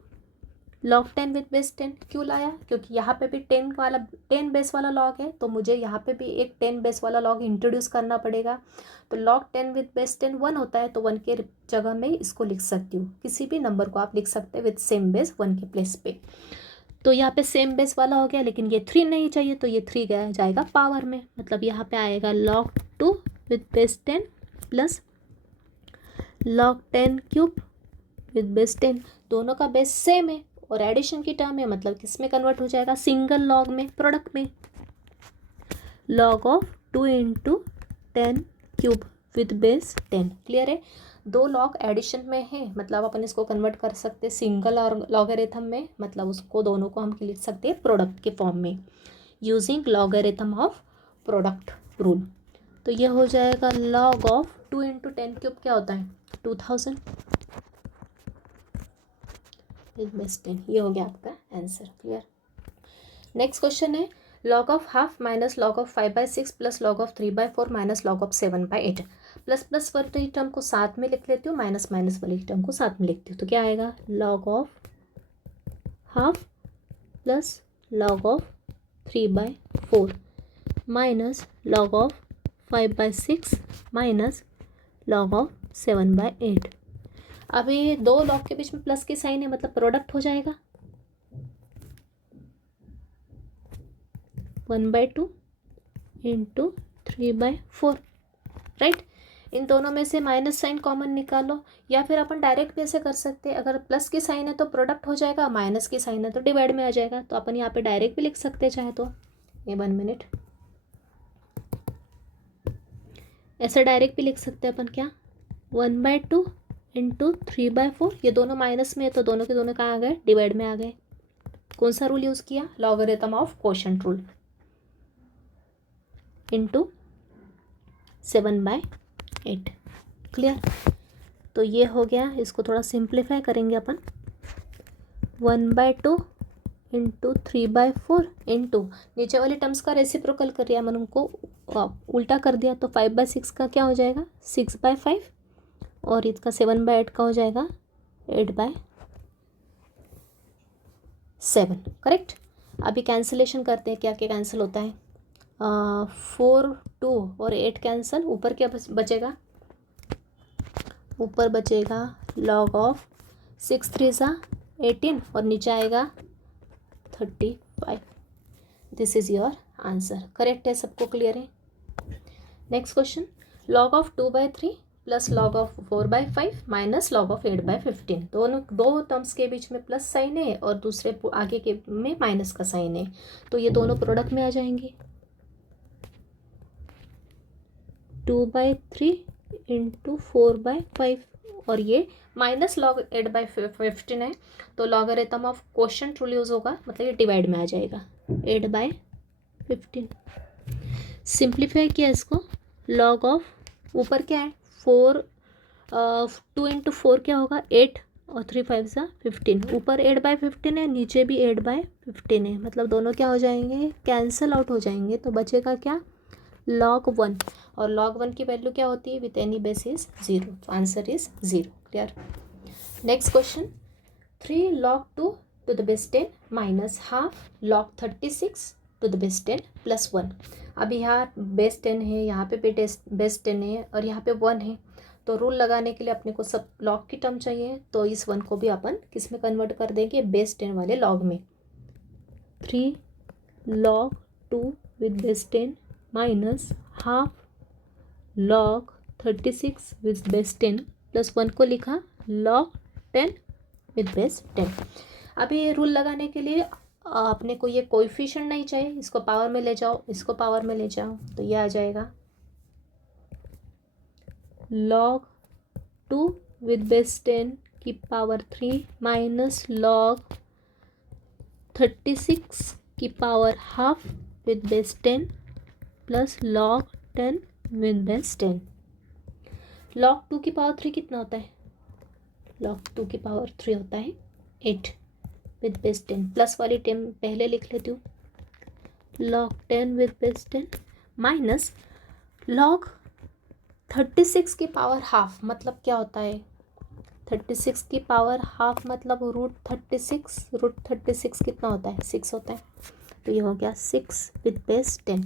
लॉग 10 विद बेस 10। क्यों लाया, क्योंकि यहाँ पे भी 10 बेस वाला लॉग है, तो मुझे यहाँ पे भी एक 10 बेस वाला लॉग इंट्रोड्यूस करना पड़ेगा। तो लॉग 10 विद बेस 10 1 होता है, तो 1 के जगह में इसको लिख सकती हूँ, किसी भी नंबर को आप लिख सकते हैं विद सेम बेस 1 के प्लेस पे। तो यहाँ पे सेम बेस वाला हो गया, लेकिन ये 3 नहीं चाहिए, तो ये 3 गया जाएगा पावर में, मतलब यहाँ पे आएगा log 2 with base 10 plus log 10 cube with base 10, दोनों का बेस सेम है और एडिशन की टर्म है, मतलब किस में कन्वर्ट हो जाएगा सिंगल लॉग में, प्रोडक्ट में, log of 2 into 10 cube with base 10। Clear है, 2 लॉग एडिशन में है, मतलब अपन इसको कन्वर्ट कर सकते हैं सिंगल और लॉगरिथम में, मतलब उसको दोनों को हम लिख सकते हैं प्रोडक्ट के फॉर्म में using logarithm of product rule. तो ये हो जाएगा log ऑफ 2 इंटू 10 क्यूब क्या होता है 2000 विद बेस 10, ये हो गया आपका आंसर। क्लियर। नेक्स्ट क्वेश्चन है log of half minus log of 5/6 plus log of 3/4 minus log of 7/8। Plus plus वाली टर्म को साथ में लिख लेती हूँ, माइनस माइनस वाली टर्म को साथ में लिखती हूँ, तो क्या आएगा log of half plus log of 3/4 minus log of 5/6 minus log of 7/8। अभी दो log के बीच में प्लस की साइन है, मतलब प्रोडक्ट हो जाएगा 1/2 इंटू 3/4, राइट। इन दोनों में से माइनस साइन कॉमन निकालो, या फिर अपन डायरेक्ट भी ऐसे कर सकते हैं, अगर प्लस की साइन है तो प्रोडक्ट हो जाएगा, माइनस की साइन है तो डिवाइड में आ जाएगा। तो अपन यहाँ पे डायरेक्ट भी लिख सकते हैं चाहे तो। ये 1 मिनट, ऐसे डायरेक्ट भी लिख सकते हैं अपन। क्या 1/2 इंटू 3/4, ये दोनों माइनस में है तो दोनों के दोनों कहाँ आ गए, डिवाइड में आ गए। कौन सा रूल यूज़ किया, logarithm of quotient rule, into 7/8। Clear. तो ये हो गया, इसको थोड़ा सिंप्लीफाई करेंगे अपन। 1/2 इंटू 3/4 इंटू नीचे वाली टर्म्स का रेसिप्रोकल कर दिया मैंने, उनको उल्टा कर दिया, तो 5/6 का क्या हो जाएगा 6/5, और इसका 7/8 का हो जाएगा 8/7। करेक्ट। अभी कैंसिलेशन करते हैं, क्या क्या कैंसिल होता है। 4 2 और 8 कैंसिल, ऊपर क्या बचेगा, ऊपर बचेगा log ऑफ 6 3 18 और नीचे आएगा 35। This is your answer. Correct है, सबको क्लियर है। Next question, log of 2/3 plus log of 4/5 minus log of 8/15। दोनों दो टर्म्स के बीच में प्लस साइन है और दूसरे आगे के में माइनस का साइन है, तो ये दोनों प्रोडक्ट में आ जाएंगे। 2/3 इंटू 4/5, और ये माइनस log 8/15 है, तो logarithm of quotient rule use होगा, मतलब ये डिवाइड में आ जाएगा 8/15। सिंप्लीफाई किया इसको, log ऑफ ऊपर क्या है 4, 2 इंटू 4 क्या होगा 8 और 3 5 15, ऊपर 8/15 है, नीचे भी 8/15 है, मतलब दोनों क्या हो जाएंगे, कैंसल आउट हो जाएंगे। तो बचेगा क्या log 1, और log 1 की वैल्यू क्या होती है, विथ एनी बेस इज 0, तो answer is 0। Clear. Next question, 3 log 2 to the base 10 minus half log 36 to the base 10 plus 1। अब यहाँ बेस 10 है, यहाँ पे भी बेस 10 है, और यहाँ पे 1 है, तो रूल लगाने के लिए अपने को सब log की टर्म चाहिए, तो इस 1 को भी अपन किस में कन्वर्ट कर देंगे, बेस 10 वाले log में। 3 log 2 with base 10 minus half log 36 with base 10 plus 1 को लिखा log 10 विद बेस 10। अभी ये रूल लगाने के लिए अपने को ये कोएफिशिएंट नहीं चाहिए, इसको पावर में ले जाओ, इसको पावर में ले जाओ, तो ये आ जाएगा log 2 विद बेस 10 की पावर 3 माइनस log 36 की power half with base 10 plus log 10 with base 10। log 2 की पावर 3 कितना होता है, log 2 की पावर 3 होता है 8 विद बेस 10, प्लस वाली टर्म पहले लिख लेती हूँ, log 10 with base 10 minus log 36 की पावर हाफ, मतलब क्या होता है 36 की पावर हाफ, मतलब √36 कितना होता है 6 होता है, तो ये हो गया 6 विद बेस 10।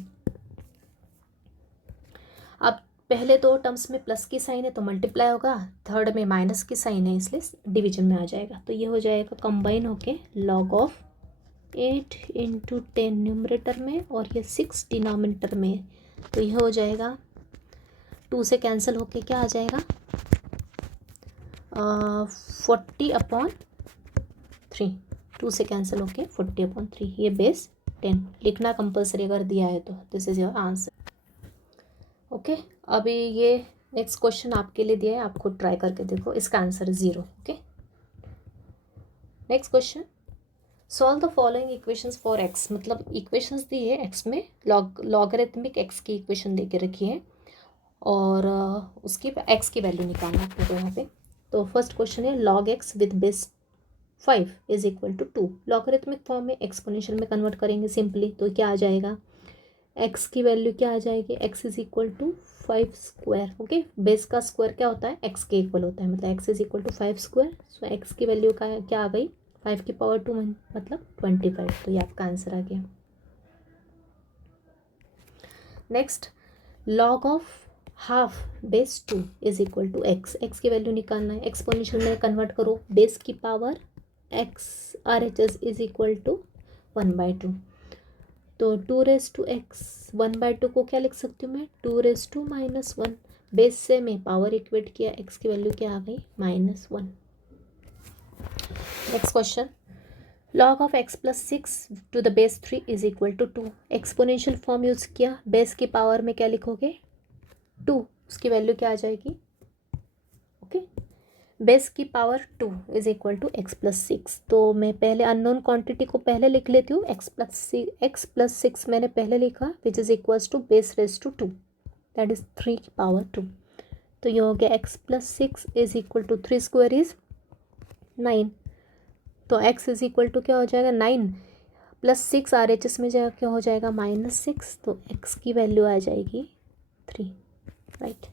अब पहले दो टर्म्स में प्लस की साइन है तो मल्टीप्लाई होगा, थर्ड में माइनस की साइन है इसलिए डिवीजन में आ जाएगा, तो ये हो जाएगा कंबाइन होके log ऑफ 8 इंटू 10 न्यूमरेटर में और ये 6 डिनोमिनेटर में, तो ये हो जाएगा 2 से कैंसिल होके क्या आ जाएगा 40/3, 2 से कैंसिल होके 40/3, ये बेस 10 लिखना कंपलसरी अगर दिया है तो। This is your answer. Okay, अभी ये नेक्स्ट क्वेश्चन आपके लिए दिया है, आप खुद ट्राई करके देखो, इसका answer 0। Okay, next question, solve the following equations for x, मतलब इक्वेशंस दी है x में, लॉगरिथमिक x की इक्वेशन दे के रखी है, और उसकी x की वैल्यू निकालना है आपको यहाँ पे। तो फर्स्ट क्वेश्चन है log x with base 5 is equal to 2, logarithmic form में एक्सपोनेंशियल में कन्वर्ट करेंगे सिंपली, तो क्या आ जाएगा x की वैल्यू क्या आ जाएगी, x is equal to 5 square. Okay, base का स्क्वायर क्या होता है x के इक्वल होता है, मतलब x is equal to 5 square, so x की वैल्यू का क्या आ गई 5 की पावर 2 मतलब 25, तो ये आपका आंसर आ गया। Next, log of half base 2 is equal to x, x की वैल्यू निकालना है, एक्सपोनेंशियल में कन्वर्ट करो, बेस की power x R H S is equal to 1/2। तो 2 रेस टू एक्स 1/2 को क्या लिख सकती हूँ मैं, 2 रेस टू -1। बेस से मैं पावर इक्वेट किया, एक्स की वैल्यू क्या आ गई, -1। Next question, log of x plus 6 to the base 3 is equal to 2। Exponential form use किया, बेस की पावर में क्या लिखोगे, 2, उसकी वैल्यू क्या आ जाएगी, ओके, बेस की power 2 is equal to x plus 6। तो मैं पहले अननोन क्वांटिटी को पहले लिख लेती हूँ, x+6 मैंने पहले लिखा, which is equals to base raise to 2, that is 3 की पावर 2। तो ये हो गया x+6 is equal to 3 square is 9। तो x इज इक्वल टू क्या हो जाएगा, 9 + 6 RHS में जाएगा, क्या हो जाएगा, -6। तो x की वैल्यू आ जाएगी 3, right.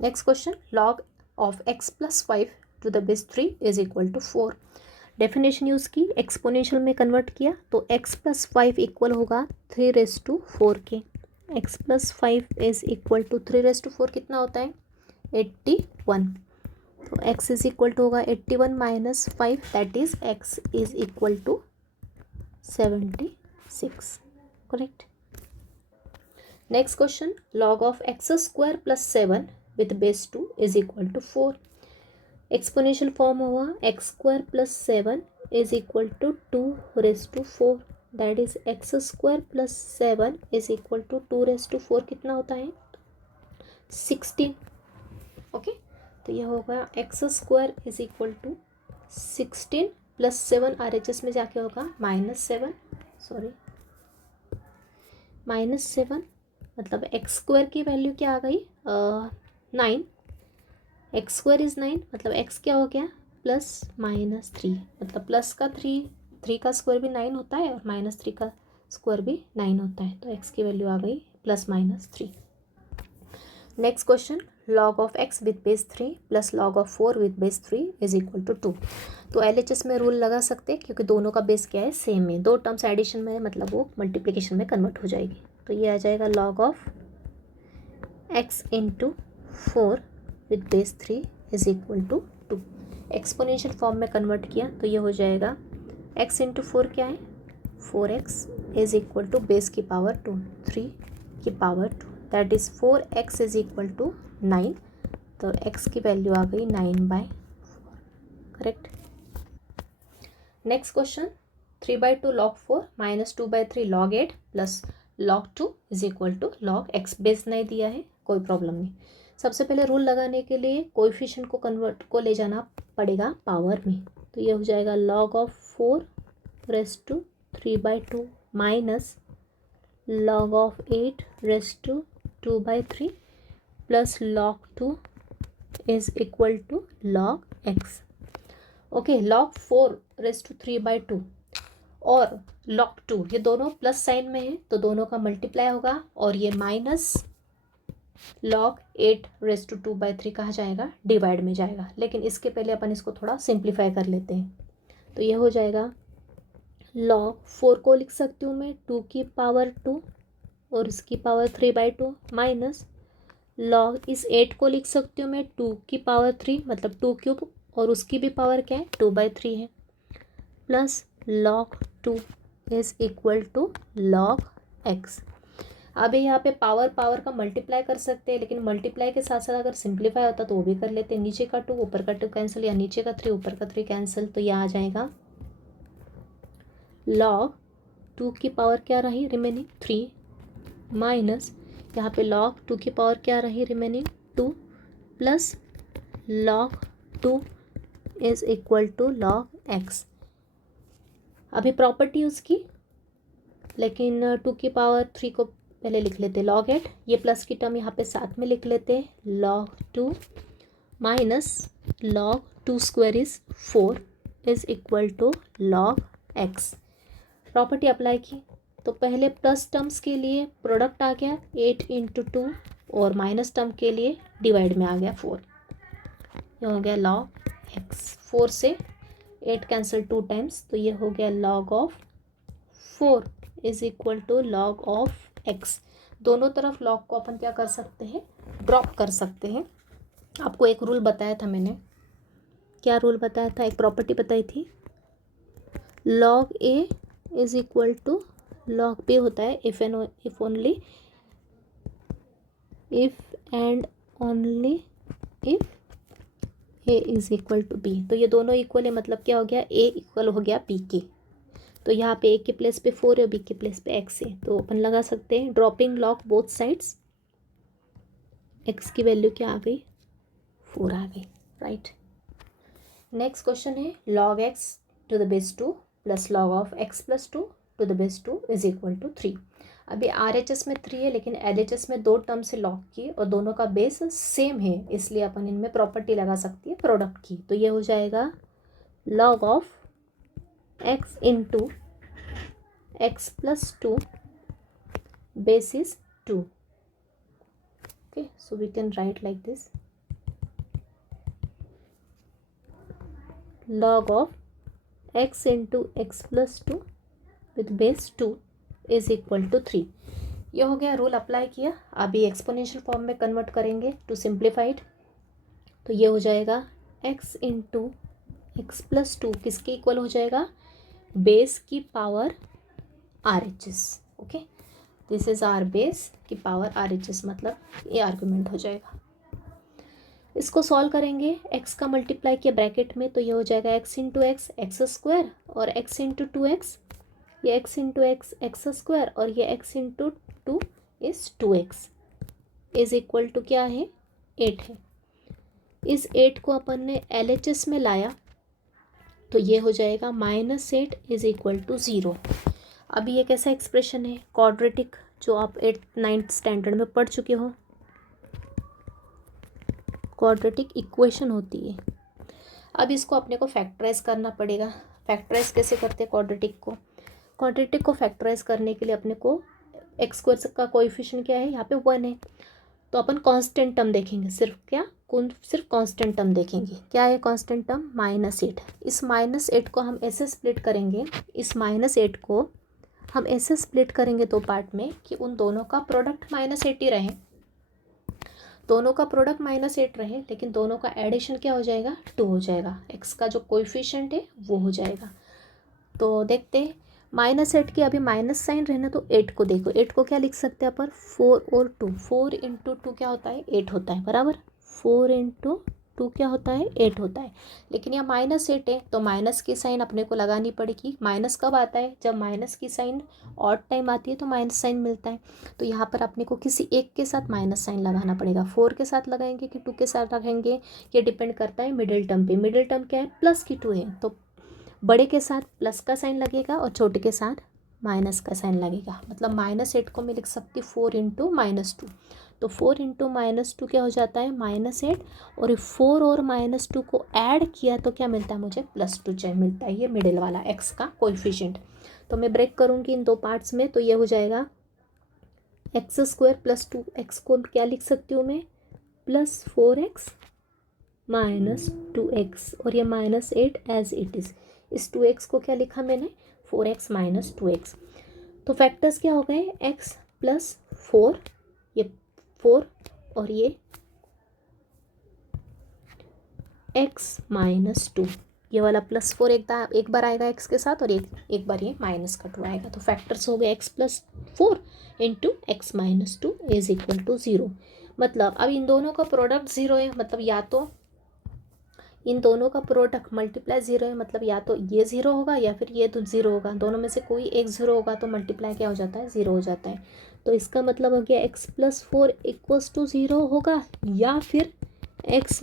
Next question, log of x plus 5 to the base 3 is equal to 4। Definition use की, एक्सपोनेंशियल में कन्वर्ट किया, तो x प्लस 5 इक्वल होगा 3 रेस टू 4 के। x plus 5 is equal to 3 raise to 4 कितना होता है, 81। तो x इज इक्वल टू होगा 81 minus 5, that is x is equal to 76, correct. Next question, log of x² plus 7 with base 2 is equal to 4। Exponential form हुआ x² plus 7 is equal to 2 raise to 4, that is x² plus 7 is equal to 2 raise to 4 कितना होता है, 16, okay. तो ये होगा x² is equal to 16 plus 7 RHS में जाके होगा -7, सॉरी -7, मतलब x² की वैल्यू क्या आ गई, 9, x² इज़ 9, मतलब x क्या हो गया, +-3, मतलब प्लस का 3 का स्क्वायर भी 9 होता है और -3 का स्क्वायर भी 9 होता है, तो x की वैल्यू आ गई +-3। Next question, log of x with base 3 plus log of 4 with base 3 is equal to 2। तो LHS में रूल लगा सकते हैं, क्योंकि दोनों का बेस क्या है, सेम है, दो टर्म्स एडिशन में मतलब वो मल्टीप्लिकेशन में कन्वर्ट हो जाएगी। तो ये आ जाएगा log of x into 4 with base 3 is equal to 2। Exponential form में कन्वर्ट किया तो ये हो जाएगा x इंटू 4 क्या है, 4x is equal to base की पावर 2, 3 की power 2, that is 4x is equal to 9। तो x की वैल्यू आ गई 9/4, correct. Next question, 3/2 log 4 minus 2/3 log 8 plus log 2 is equal to log x। Base नहीं दिया है, कोई प्रॉब्लम नहीं। सबसे पहले रूल लगाने के लिए कोएफिशिएंट को कन्वर्ट को ले जाना पड़ेगा पावर में, तो ये हो जाएगा log of 4 raise to 3/2 minus log of 8 raise to 2/3 plus log 2 is equal to log x। Okay, log 4 raise to 3/2 और log 2 ये दोनों प्लस साइन में है, तो दोनों का मल्टीप्लाई होगा, और ये माइनस log 8 रेस टू 2/3 कहा जाएगा, डिवाइड में जाएगा। लेकिन इसके पहले अपन इसको थोड़ा सिंप्लीफाई कर लेते हैं। तो ये हो जाएगा log 4 को लिख सकती हूँ मैं 2 की पावर 2 और इसकी पावर 3/2 माइनस log इस 8 को लिख सकती हूँ मैं 2 की पावर 3, मतलब 2 क्यूब, और उसकी भी पावर क्या है, 2/3 है, plus log 2 is equal to log x। अभी यहाँ पे पावर का मल्टीप्लाई कर सकते हैं, लेकिन मल्टीप्लाई के साथ साथ अगर सिंप्लीफाई होता तो वो भी कर लेते हैं। नीचे का 2 ऊपर का 2 कैंसिल, या नीचे का 3 ऊपर का 3 कैंसिल, तो यह आ जाएगा log 2 की पावर क्या रही, रिमेनिंग 3, माइनस यहाँ पे log 2 की पावर क्या रही, remaining 2, plus log 2 is equal to log x। अभी प्रॉपर्टी उसकी, लेकिन 2 की पावर 3 को पहले लिख लेते हैं log 8, ये प्लस की टर्म यहाँ पे साथ में लिख लेते हैं, log 2 minus log 2 square is 4 is equal to log x। Property apply की तो पहले प्लस टर्म्स के लिए प्रोडक्ट आ गया 8 इंटू 2, और माइनस टर्म के लिए डिवाइड में आ गया 4, ये हो गया log x। 4 से 8 कैंसिल 2 टाइम्स, तो ये हो गया log of 4 is equal to log of x। दोनों तरफ लॉग को अपन क्या कर सकते हैं, ड्रॉप कर सकते हैं। आपको एक रूल बताया था मैंने, क्या रूल बताया था, एक प्रॉपर्टी बताई थी, log A is equal to log B होता है if only if and only if A is equal to B. तो ये दोनों इक्वल है, मतलब क्या हो गया, ए इक्वल हो गया बी के। तो यहाँ पे ए के प्लेस पे 4 है, बी के प्लेस पे एक्स है, तो अपन लगा सकते हैं dropping log both sides, x की वैल्यू क्या आ गई, 4 आ गई, राइट। नेक्स्ट क्वेश्चन है log x to the base 2 plus log of x plus 2 to the base 2 is equal to 3। अभी RHS में 3 है, लेकिन LHS में 2 टर्म से लॉग की और दोनों का बेस सेम है, इसलिए अपन इनमें प्रॉपर्टी लगा सकती है प्रोडक्ट की। तो ये हो जाएगा log of x into x plus 2 base is 2। Okay, so we can write like this, log of x into x plus 2 with base 2 is equal to 3। ये हो गया, रूल अप्लाई किया। अभी एक्सपोनेंशियल फॉर्म में कन्वर्ट करेंगे to simplified. तो ये हो जाएगा x इंटू एक्स प्लस 2 किसके इक्वल हो जाएगा, बेस की power RHS। Okay, this is our base की पावर RHS, मतलब ये आर्गुमेंट हो जाएगा। इसको सॉल्व करेंगे, x का मल्टीप्लाई किया ब्रैकेट में, तो ये हो जाएगा x इंटू एक्स एक्स स्क्वायर और x इंटू 2x, ये x इंटू एक्स एक्स स्क्वायर और ये x इंटू 2 is 2x is equal to क्या है, 8 है। इस 8 को अपन ने LHS में लाया तो ये हो जाएगा -8 इज इक्वल टू 0। अभी ये कैसा एक्सप्रेशन है, क्वाड्रेटिक, जो आप 8th-9th स्टैंडर्ड में पढ़ चुके हो, क्वाड्रेटिक इक्वेशन होती है। अब इसको अपने को फैक्टराइज करना पड़ेगा। फैक्टराइज कैसे करते हैं क्वाड्रेटिक को, क्वाड्रेटिक को फैक्टराइज करने के लिए अपने को एक्स स्क्वायर का कोएफिशिएंट क्या है, यहाँ पे 1 है, तो अपन कांस्टेंट टर्म देखेंगे, सिर्फ कांस्टेंट टर्म देखेंगे। क्या है कांस्टेंट टर्म, -8। इस -8 को हम ऐसे स्प्लिट करेंगे, इस -8 को हम ऐसे स्प्लिट करेंगे 2 पार्ट में कि उन दोनों का प्रोडक्ट -8 ही रहे, दोनों का प्रोडक्ट -8 रहे, लेकिन दोनों का एडिशन क्या हो जाएगा, 2 हो जाएगा। एक्स का जो कोएफिशिएंट है वो हो जाएगा। तो देखते हैं, -8 के अभी माइनस साइन रहना, तो 8 को देखो, 8 को क्या लिख सकते हैं अपन, 4 और 2, 4 इंटू 2 क्या होता है, 8 होता है, बराबर। 4 इंटू 2 क्या होता है, 8 होता है। लेकिन यहाँ -8 है तो माइनस की साइन अपने को लगानी पड़ेगी। माइनस कब आता है, जब माइनस की साइन ऑड टाइम आती है तो माइनस साइन मिलता है। तो यहाँ पर अपने को किसी एक के साथ माइनस साइन लगाना पड़ेगा। 4 के साथ लगाएंगे कि 2 के साथ लगाएंगे, ये डिपेंड करता है मिडिल टर्म पे। मिडिल टर्म क्या है, प्लस की 2 है, तो बड़े के साथ प्लस का साइन लगेगा और छोटे के साथ माइनस का साइन लगेगा। मतलब -8 को मैं लिख सकती हूँ 4 इंटू -2। तो 4 इंटू -2 क्या हो जाता है, -8, और 4 और -2 को ऐड किया तो क्या मिलता है मुझे, +2 मिलता है, ये मिडिल वाला एक्स का कोएफिशिएंट। तो मैं ब्रेक करूँगी इन 2 पार्ट्स में, तो ये हो जाएगा x² + 2x को क्या लिख सकती हूँ मैं, +4x - 2x, और ये -8 एज इट इज़। इस 2x को क्या लिखा मैंने, 4x - 2x। तो फैक्टर्स क्या हो गए, x + 4, ये 4 और ये x - 2, ये वाला +4 एक बार आएगा x के साथ, और एक बार ये -2 आएगा। तो फैक्टर्स हो गए x + 4 इंटू x - 2 इज इक्वल टू 0। मतलब अब इन दोनों का प्रोडक्ट 0 है, मतलब या तो इन दोनों का प्रोडक्ट मल्टीप्लाई 0 है, मतलब या तो ये 0 होगा या फिर ये तो 0 होगा, दोनों में से कोई एक 0 होगा, तो मल्टीप्लाई क्या हो जाता है, 0 हो जाता है। तो इसका मतलब हो गया x + 4 = 0 होगा, या फिर x -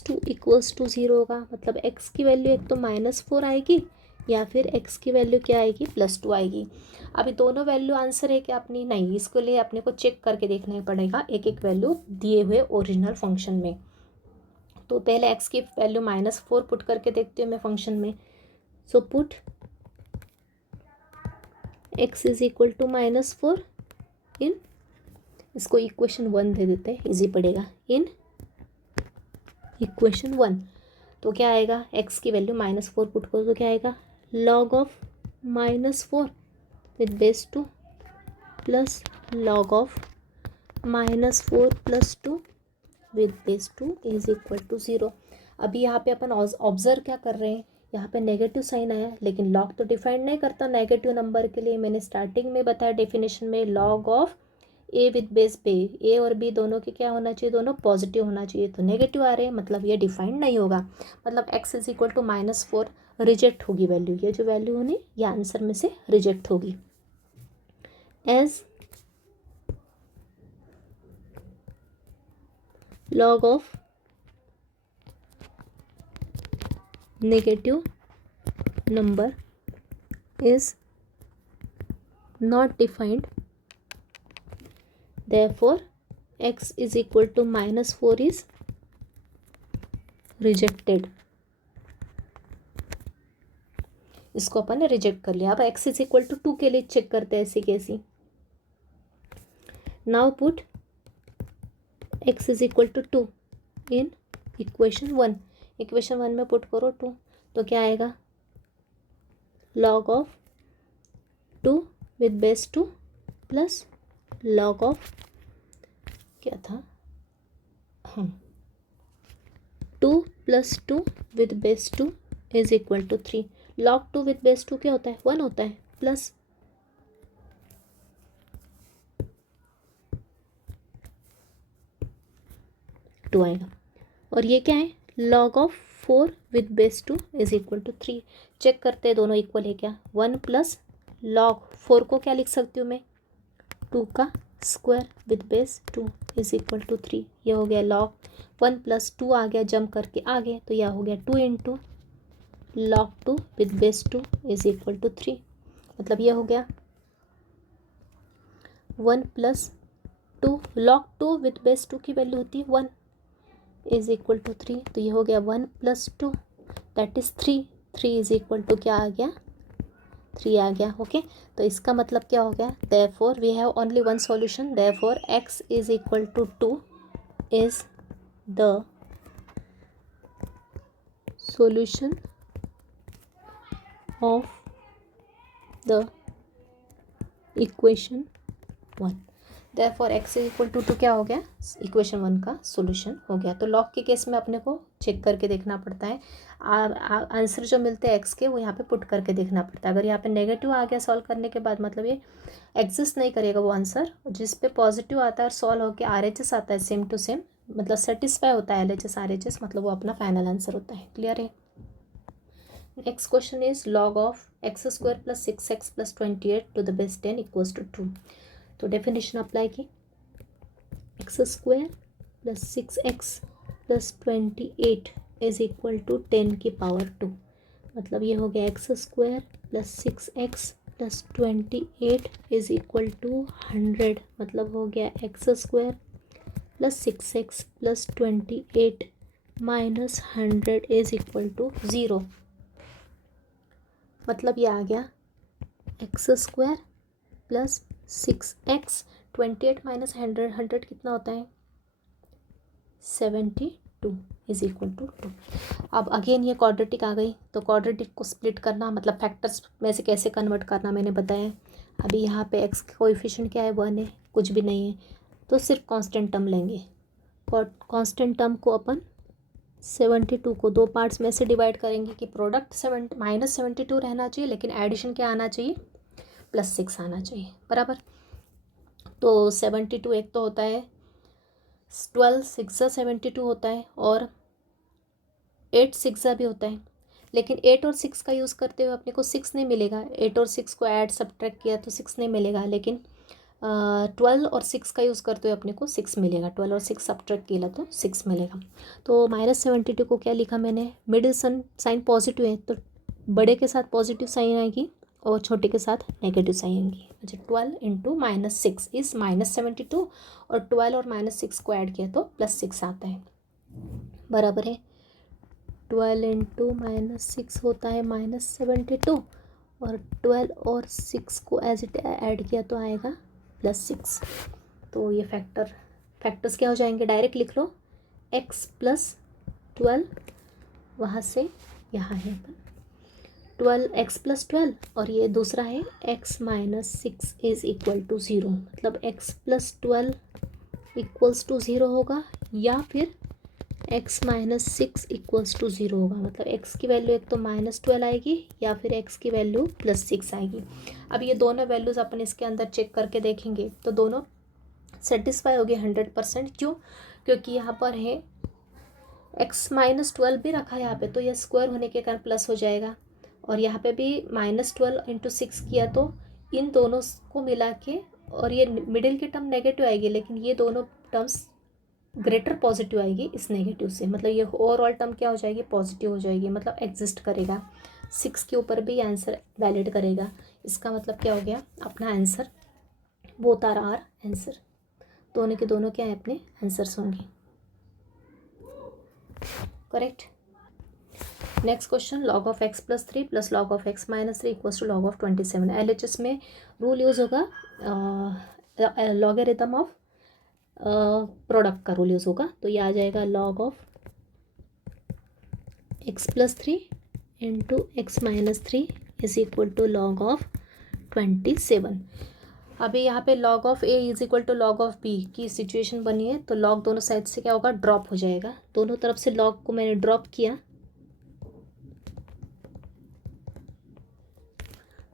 2 = 0 होगा। मतलब x की वैल्यू एक तो -4 आएगी, या फिर x की वैल्यू क्या आएगी, +2 आएगी। अभी दोनों वैल्यू आंसर है कि अपनी, नहीं, इसके लिए अपने को चेक करके देखना पड़ेगा एक एक वैल्यू दिए हुए ओरिजिनल फंक्शन में। तो पहले x की वैल्यू -4 पुट करके देखती हूँ मैं फंक्शन में। So put x is equal to -4 in, इसको इक्वेशन 1 दे देते हैं, इजी पड़ेगा, इन इक्वेशन 1। तो क्या आएगा, x की वैल्यू -4 पुट करो तो क्या आएगा, log of -4 with base 2 plus log of -4 + 2 with base 2 is equal to 0। अभी यहाँ पे अपन ऑब्जर्व क्या कर रहे हैं, यहाँ पे नेगेटिव साइन आया, लेकिन लॉग तो डिफाइन नहीं करता नेगेटिव नंबर के लिए। मैंने स्टार्टिंग में बताया डेफिनेशन में, log of A with base B, A और बी दोनों के क्या होना चाहिए, दोनों पॉजिटिव होना चाहिए। तो नेगेटिव आ रहे हैं, मतलब ये डिफाइंड नहीं होगा, मतलब x is equal to -4 reject होगी वैल्यू। ये जो वैल्यू होनी ये आंसर में से रिजेक्ट होगी। As log of negative number is not defined, therefore x is equal to -4 is rejected। इसको अपन ने रिजेक्ट कर लिया। अब x इज इक्वल टू 2 के लिए चेक करते हैं ऐसी कैसी। Now put x is equal to 2 in equation 1। Equation 1 में पुट करो 2, तो क्या आएगा, log of 2 with base 2 plus log of क्या था, हाँ 2 + 2 with base 2 is equal to 3। log 2 with base 2 क्या होता है, 1 होता है, प्लस टू आएगा। और ये क्या है, log of 4 with base 2 is equal to 3। Check करते हैं दोनों इक्वल है क्या। 1 प्लस log 4 को क्या लिख सकती हूँ मैं, 2 का square with base 2 is equal to 3। ये हो गया log 1 + 2 आ गया जंप करके आगे, तो यह हो गया 2 × log 2 with base 2 is equal to 3। मतलब ये हो गया 1 + 2, log 2 विद बेस 2 की वैल्यू होती है 1 इज इक्वल टू 3। तो ये हो गया 1 + 2 that is 3। 3 is equal to क्या आ गया, 3 आ गया। ओके, तो इसका मतलब क्या हो गया, therefore we have only one solution, therefore x is equal to 2 is the solution of the equation 1। therefore x is equal to 2 क्या हो गया, इक्वेशन 1 का सॉल्यूशन हो गया। तो लॉग के केस में अपने को चेक करके देखना पड़ता है, आंसर जो मिलते हैं x के वो यहाँ पे पुट करके देखना पड़ता है। अगर यहाँ पे नेगेटिव आ गया सॉल्व करने के बाद, मतलब ये एग्जिस्ट नहीं करेगा वो आंसर। जिस पे पॉजिटिव आता है और सॉल्व होकर RHS आता है सेम टू सेम, मतलब सेटिस्फाई होता है LHS RHS, मतलब वो अपना फाइनल आंसर होता है। क्लियर है। Next question is log of x² + 6x + 28 to the base 10 equals to 2। तो डेफिनेशन अप्लाई की, x² + 6x + 28 is equal to 10 की पावर 2। मतलब ये हो गया x² + 6x + 28 is equal to 100। मतलब हो गया x² + 6x + 28 - 100 is equal to 0। मतलब ये आ गया x² + 6x, 28 - 100, 100 कितना होता है 72 इज इक्वल टू 2। अब अगेन ये क्वाड्रेटिक आ गई, तो क्वाड्रेटिक को स्प्लिट करना, मतलब फैक्टर्स में से कैसे कन्वर्ट करना मैंने बताया। अभी यहाँ पे x का कोएफिशिएंट क्या है, 1 है, कुछ भी नहीं है, तो सिर्फ कांस्टेंट टर्म लेंगे। कांस्टेंट टर्म को अपन 72 को 2 पार्ट्स में से डिवाइड करेंगे कि प्रोडक्ट -72 रहना चाहिए, लेकिन एडिशन क्या आना चाहिए, +6 आना चाहिए, बराबर। तो 72 एक तो होता है 12 6 72 होता है, और 8 6 भी होता है, लेकिन 8 और 6 का यूज़ करते हुए अपने को 6 नहीं मिलेगा। 8 और 6 को ऐड सब्ट्रैक्ट किया तो 6 नहीं मिलेगा, लेकिन 12 और 6 का यूज़ करते हुए अपने को 6 मिलेगा। 12 और 6 सब्ट्रैक्ट किया तो 6 मिलेगा। तो -72 को क्या लिखा मैंने, मिडिल साइन पॉजिटिव है तो बड़े के साथ पॉजिटिव साइन आएगी और छोटे के साथ नेगेटिव साइन आएगी। अच्छा, 12 × -6 इज -72, और 12 और -6 को ऐड किया तो +6 आता है, बराबर है। 12 × -6 होता है -72, और 12 और 6 को एज इट ऐड किया तो आएगा +6। तो ये फैक्टर्स क्या हो जाएंगे, डायरेक्ट लिख लो, x + 12, वहाँ से यहाँ है 12x + 12, और ये दूसरा है x - 6 इज इक्वल टू 0। मतलब x + 12 इक्वल्स टू 0 होगा या फिर x माइनस 6 इक्वल्स टू 0 होगा। मतलब x की वैल्यू एक तो -12 आएगी या फिर x की वैल्यू +6 आएगी। अब ये दोनों वैल्यूज़ अपन इसके अंदर चेक करके देखेंगे तो दोनों सेटिस्फाई होगी 100%। क्यों? क्योंकि यहाँ पर है x माइनस 12 भी रखा है यहाँ पे, तो यह स्क्वायर होने के कारण प्लस हो जाएगा, और यहाँ पे भी -12 इंटू 6 किया तो इन दोनों को मिला के, और ये मिडिल की टर्म नेगेटिव आएगी, लेकिन ये दोनों टर्म्स ग्रेटर पॉजिटिव आएगी इस नेगेटिव से। मतलब ये ओवरऑल टर्म क्या हो जाएगी? पॉजिटिव हो जाएगी, मतलब एग्जिस्ट करेगा। 6 के ऊपर भी आंसर वैलिड करेगा। इसका मतलब क्या हो गया? अपना आंसर, बोथ आर आंसर, दोनों के दोनों क्या है? अपने आंसर्स होंगे। Correct. Next question, log of x plus 3 plus log of x minus 3 equals to log of 27। LHS में रूल यूज़ होगा लॉगरिथम ऑफ प्रोडक्ट का रूल यूज़ होगा। तो ये आ जाएगा log of x plus 3 into x minus 3 is equal to log of 27। अभी यहाँ पे log of a is equal to log of b की सिचुएशन बनी है, तो log दोनों साइड से क्या होगा? ड्रॉप हो जाएगा। दोनों तरफ से log को मैंने ड्रॉप किया,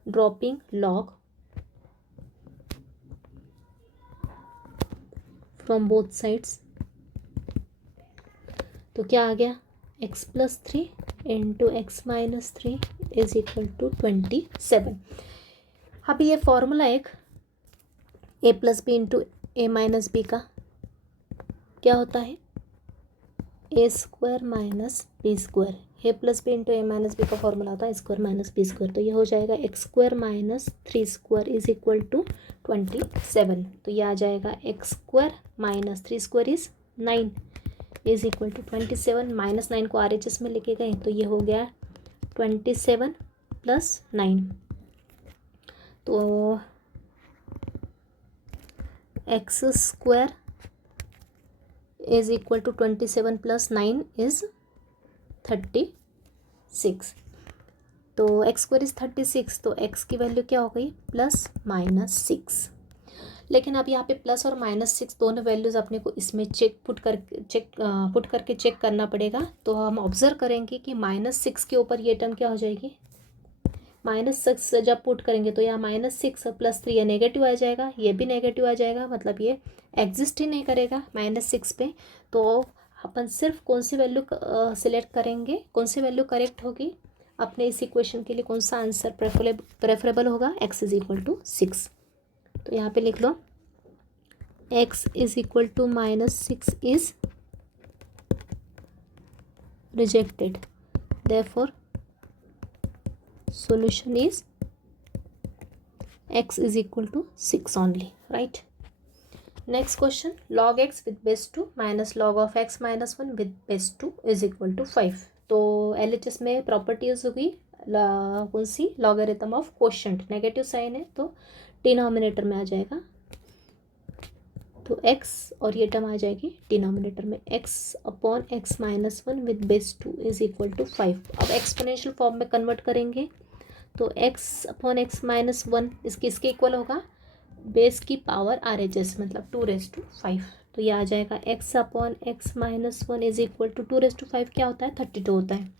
dropping log from both sides, तो क्या आ गया? x plus 3 into x minus 3 is equal to 27। अभी ये फॉर्मूला एक a plus b into a minus b का क्या होता है? A square minus b square. A plus b into a minus b का फॉर्मूला होता है स्क्वायर माइनस बी स्क्वायर। तो ये हो जाएगा x square minus 3 square is equal to 27। तो ये आ जाएगा x square minus 3 square is 9 is equal to 27। -9 को RHS में लेके गए तो ये हो गया 27 प्लस 9। तो x square is equal to 27 plus 9 is 36। तो एक्स स्क्वायर इज 36, तो एक्स की वैल्यू क्या हो गई? +-6। लेकिन अब यहाँ पे प्लस और -6 दोनों वैल्यूज़ अपने को इसमें पुट करके चेक करना पड़ेगा। तो हम ऑब्जर्व करेंगे कि -6 के ऊपर ये टर्म क्या हो जाएगी? -6 जब पुट करेंगे तो यहाँ -6 और +3 ये नेगेटिव आ जाएगा, ये भी नेगेटिव आ जाएगा, मतलब ये एग्जिस्ट ही नहीं करेगा -6 पे। तो अपन सिर्फ कौन सी वैल्यू सिलेक्ट करेंगे, कौन सी वैल्यू करेक्ट होगी अपने इस इक्वेशन के लिए, कौन सा आंसर प्रेफरेबल होगा? x is equal to 6। तो यहाँ पे लिख लो x is equal to -6 is rejected, therefore solution is x is equal to 6 only, right? Next question, log x with base 2 minus log of x minus 1 with base 2 is equal to 5। तो LHS में properties होगी कौन सी? Logarithm of quotient. Negative sign है तो denominator में आ जाएगा, तो x और ये टर्म आ जाएगी डिनोमिनेटर में। x upon x minus 1 with base 2 is equal to 5। अब एक्सपोनेंशियल फॉर्म में कन्वर्ट करेंगे तो x अपॉन x माइनस 1 इसके इक्वल होगा बेस की पावर RHS, मतलब 2⁵। तो ये आ जाएगा x upon x minus 1 is equal to 2⁵ क्या होता है? 32 होता है।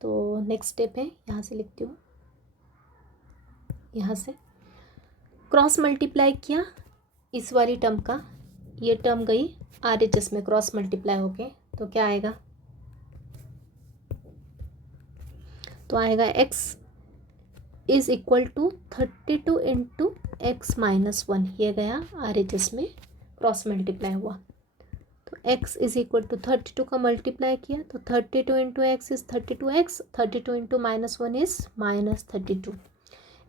तो नेक्स्ट स्टेप है, यहाँ से लिखती हूँ, यहाँ से क्रॉस मल्टीप्लाई किया इस वाली टर्म का, ये टर्म गई RHS में क्रॉस मल्टीप्लाई होके, तो क्या आएगा? तो आएगा x is equal to 32 into x minus 1, ये गया RHS में क्रॉस मल्टीप्लाई हुआ। तो x इज इक्वल टू 32 का मल्टीप्लाई किया तो 32 into x is 32x, 32 into -1 is -32।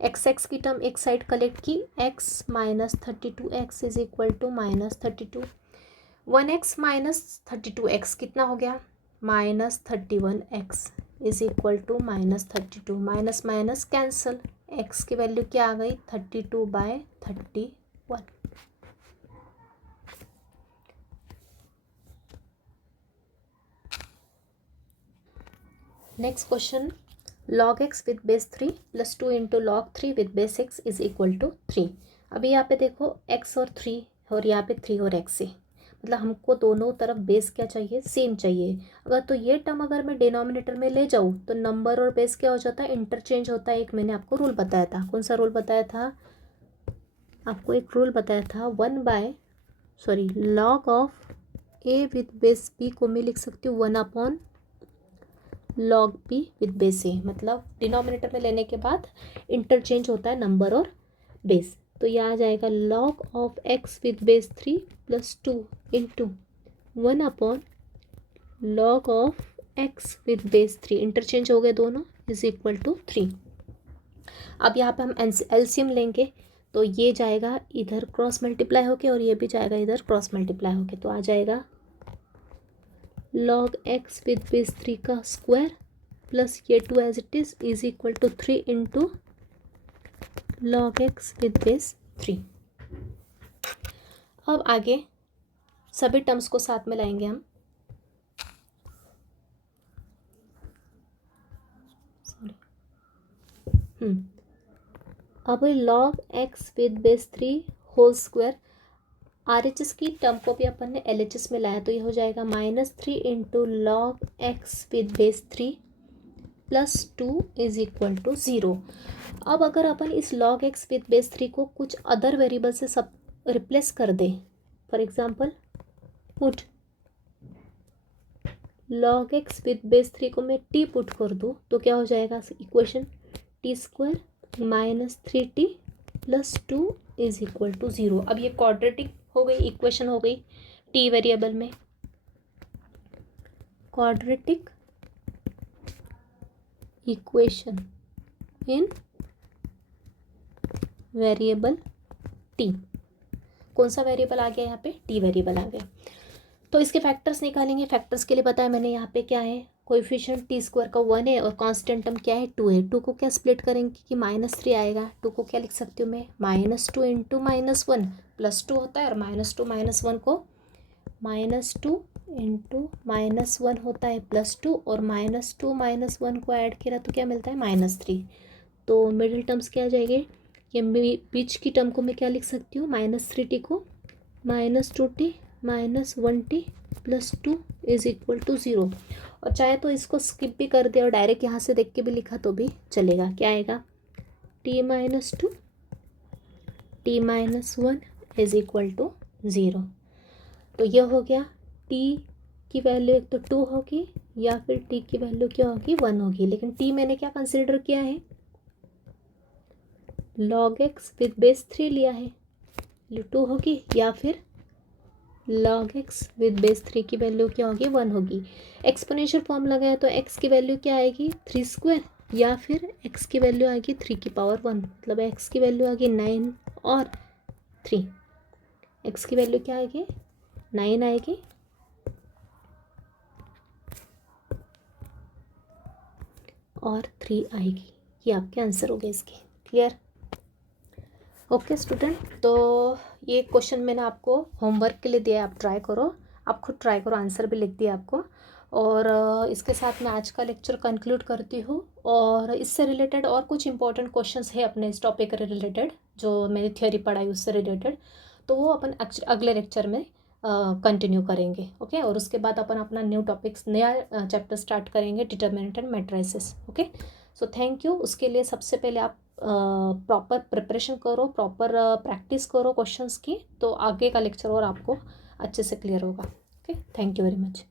x की टर्म एक साइड कलेक्ट की, x minus 32x is equal to -32। 1x minus 32x कितना हो गया? -31x is equal to -32। Minus minus cancel, x की वैल्यू क्या आ गई? 32/31। Next question, log x with base 3 plus 2 into log 3 with base x is equal to 3। अभी यहाँ पे देखो x और 3 और यहाँ पे 3 और x है, मतलब हमको दोनों तरफ बेस क्या चाहिए, सेम चाहिए। अगर तो ये टर्म अगर मैं डिनोमिनेटर में ले जाऊँ तो नंबर और बेस क्या हो जाता है, इंटरचेंज होता है। एक मैंने आपको रूल बताया था, कौन सा रूल बताया था, आपको एक रूल बताया था, log of a with base b को मैं लिख सकती हूँ 1 log b with base a, मतलब डिनोमिनेटर में लेने के बाद इंटरचेंज होता है नंबर और बेस। तो यह आ जाएगा log of x with base 3 plus 2 into 1 log of x with base 3, interchange हो गए दोनों, इज इक्वल टू 3। अब यहाँ पे हम एलसीएम लेंगे, तो ये जाएगा इधर क्रॉस मल्टीप्लाई होके और ये भी जाएगा इधर क्रॉस मल्टीप्लाई होके, तो आ जाएगा log x विद बेस 3 का स्क्वायर प्लस ये 2 as it is equal to 3 into log x with base 3। अब आगे सभी टर्म्स को साथ में लाएंगे हम, अब log x with base 3 whole square, RHS की टर्म को भी अपन ने LHS में लाया, तो ये हो जाएगा -3 into log x with base 3 plus 2 is equal to 0। अब अगर अपन इस log x विद बेस 3 को कुछ अदर वेरिएबल से सब रिप्लेस कर दें, for example put log x with base 3 को मैं t पुट कर दूँ, तो क्या हो जाएगा equation, t square -3t plus 2 is equal to 0। अब ये क्वाड्रेटिक हो गई इक्वेशन, हो गई t वेरिएबल में, quadratic equation in variable t। कौन सा वेरिएबल आ गया यहाँ पे, t वेरिएबल आ गया। तो इसके फैक्टर्स निकालेंगे, फैक्टर्स के लिए बताया मैंने यहाँ पे क्या है, कोएफिशिएंट टी स्क्वायर का 1 है और कांस्टेंट टर्म क्या है 2 है। 2 को क्या स्प्लिट करेंगे कि -3 आएगा, 2 को क्या लिख सकती हूँ मैं, -2 इंटू -1 प्लस 2 होता है, और -2 -1 को -2 इंटू -1 होता है प्लस 2, और -2 -1 को ऐड किया तो क्या मिलता है -3। तो मिडिल टर्म्स क्या आ जाएंगे, ये बीच की टर्म को मैं क्या लिख सकती हूँ, -3t को -2t -1t plus 2 is equal to 0। और चाहे तो इसको स्किप भी कर दे और डायरेक्ट यहाँ से देख के भी लिखा तो भी चलेगा। क्या आएगा, t-2 t-1 is equal to 0। तो यह हो गया, t की वैल्यू एक तो 2 होगी या फिर t की वैल्यू क्या होगी 1 होगी, लेकिन t मैंने क्या कंसिडर किया है, log x विद बेस 3 लिया है, 2 होगी, या फिर log x विद बेस 3 की वैल्यू क्या होगी 1 होगी। एक्सपोनेंशियल फॉर्म लगाया तो x की वैल्यू क्या आएगी 3 स्क्वायर, या फिर x की वैल्यू आएगी 3 की पावर 1, मतलब x की वैल्यू आएगी 9 और 3, x की वैल्यू क्या आएगी 9 आएगी और 3 आएगी। ये आपके आंसर हो गए इसके। Clear, okay student. तो ये क्वेश्चन मैंने आपको होमवर्क के लिए दिया है, आप ट्राई करो, आप खुद ट्राई करो, आंसर भी लिख दिया आपको। और इसके साथ मैं आज का लेक्चर कंक्लूड करती हूँ। और इससे रिलेटेड और कुछ इंपॉर्टेंट क्वेश्चंस है अपने इस टॉपिक के रिलेटेड, जो मेरी थ्योरी पढ़ाई उससे रिलेटेड, तो वो अपन अगले लेक्चर में कंटिन्यू करेंगे। ओके, और उसके बाद अपन अपना न्यू टॉपिक्स, नया चैप्टर स्टार्ट करेंगे, determinant and matrices. Okay, so thank you. उसके लिए सबसे पहले आप प्रॉपर प्रिपरेशन करो, प्रॉपर प्रैक्टिस करो क्वेश्चंस की, तो आगे का लेक्चर और आपको अच्छे से क्लियर होगा। Okay, thank you very much.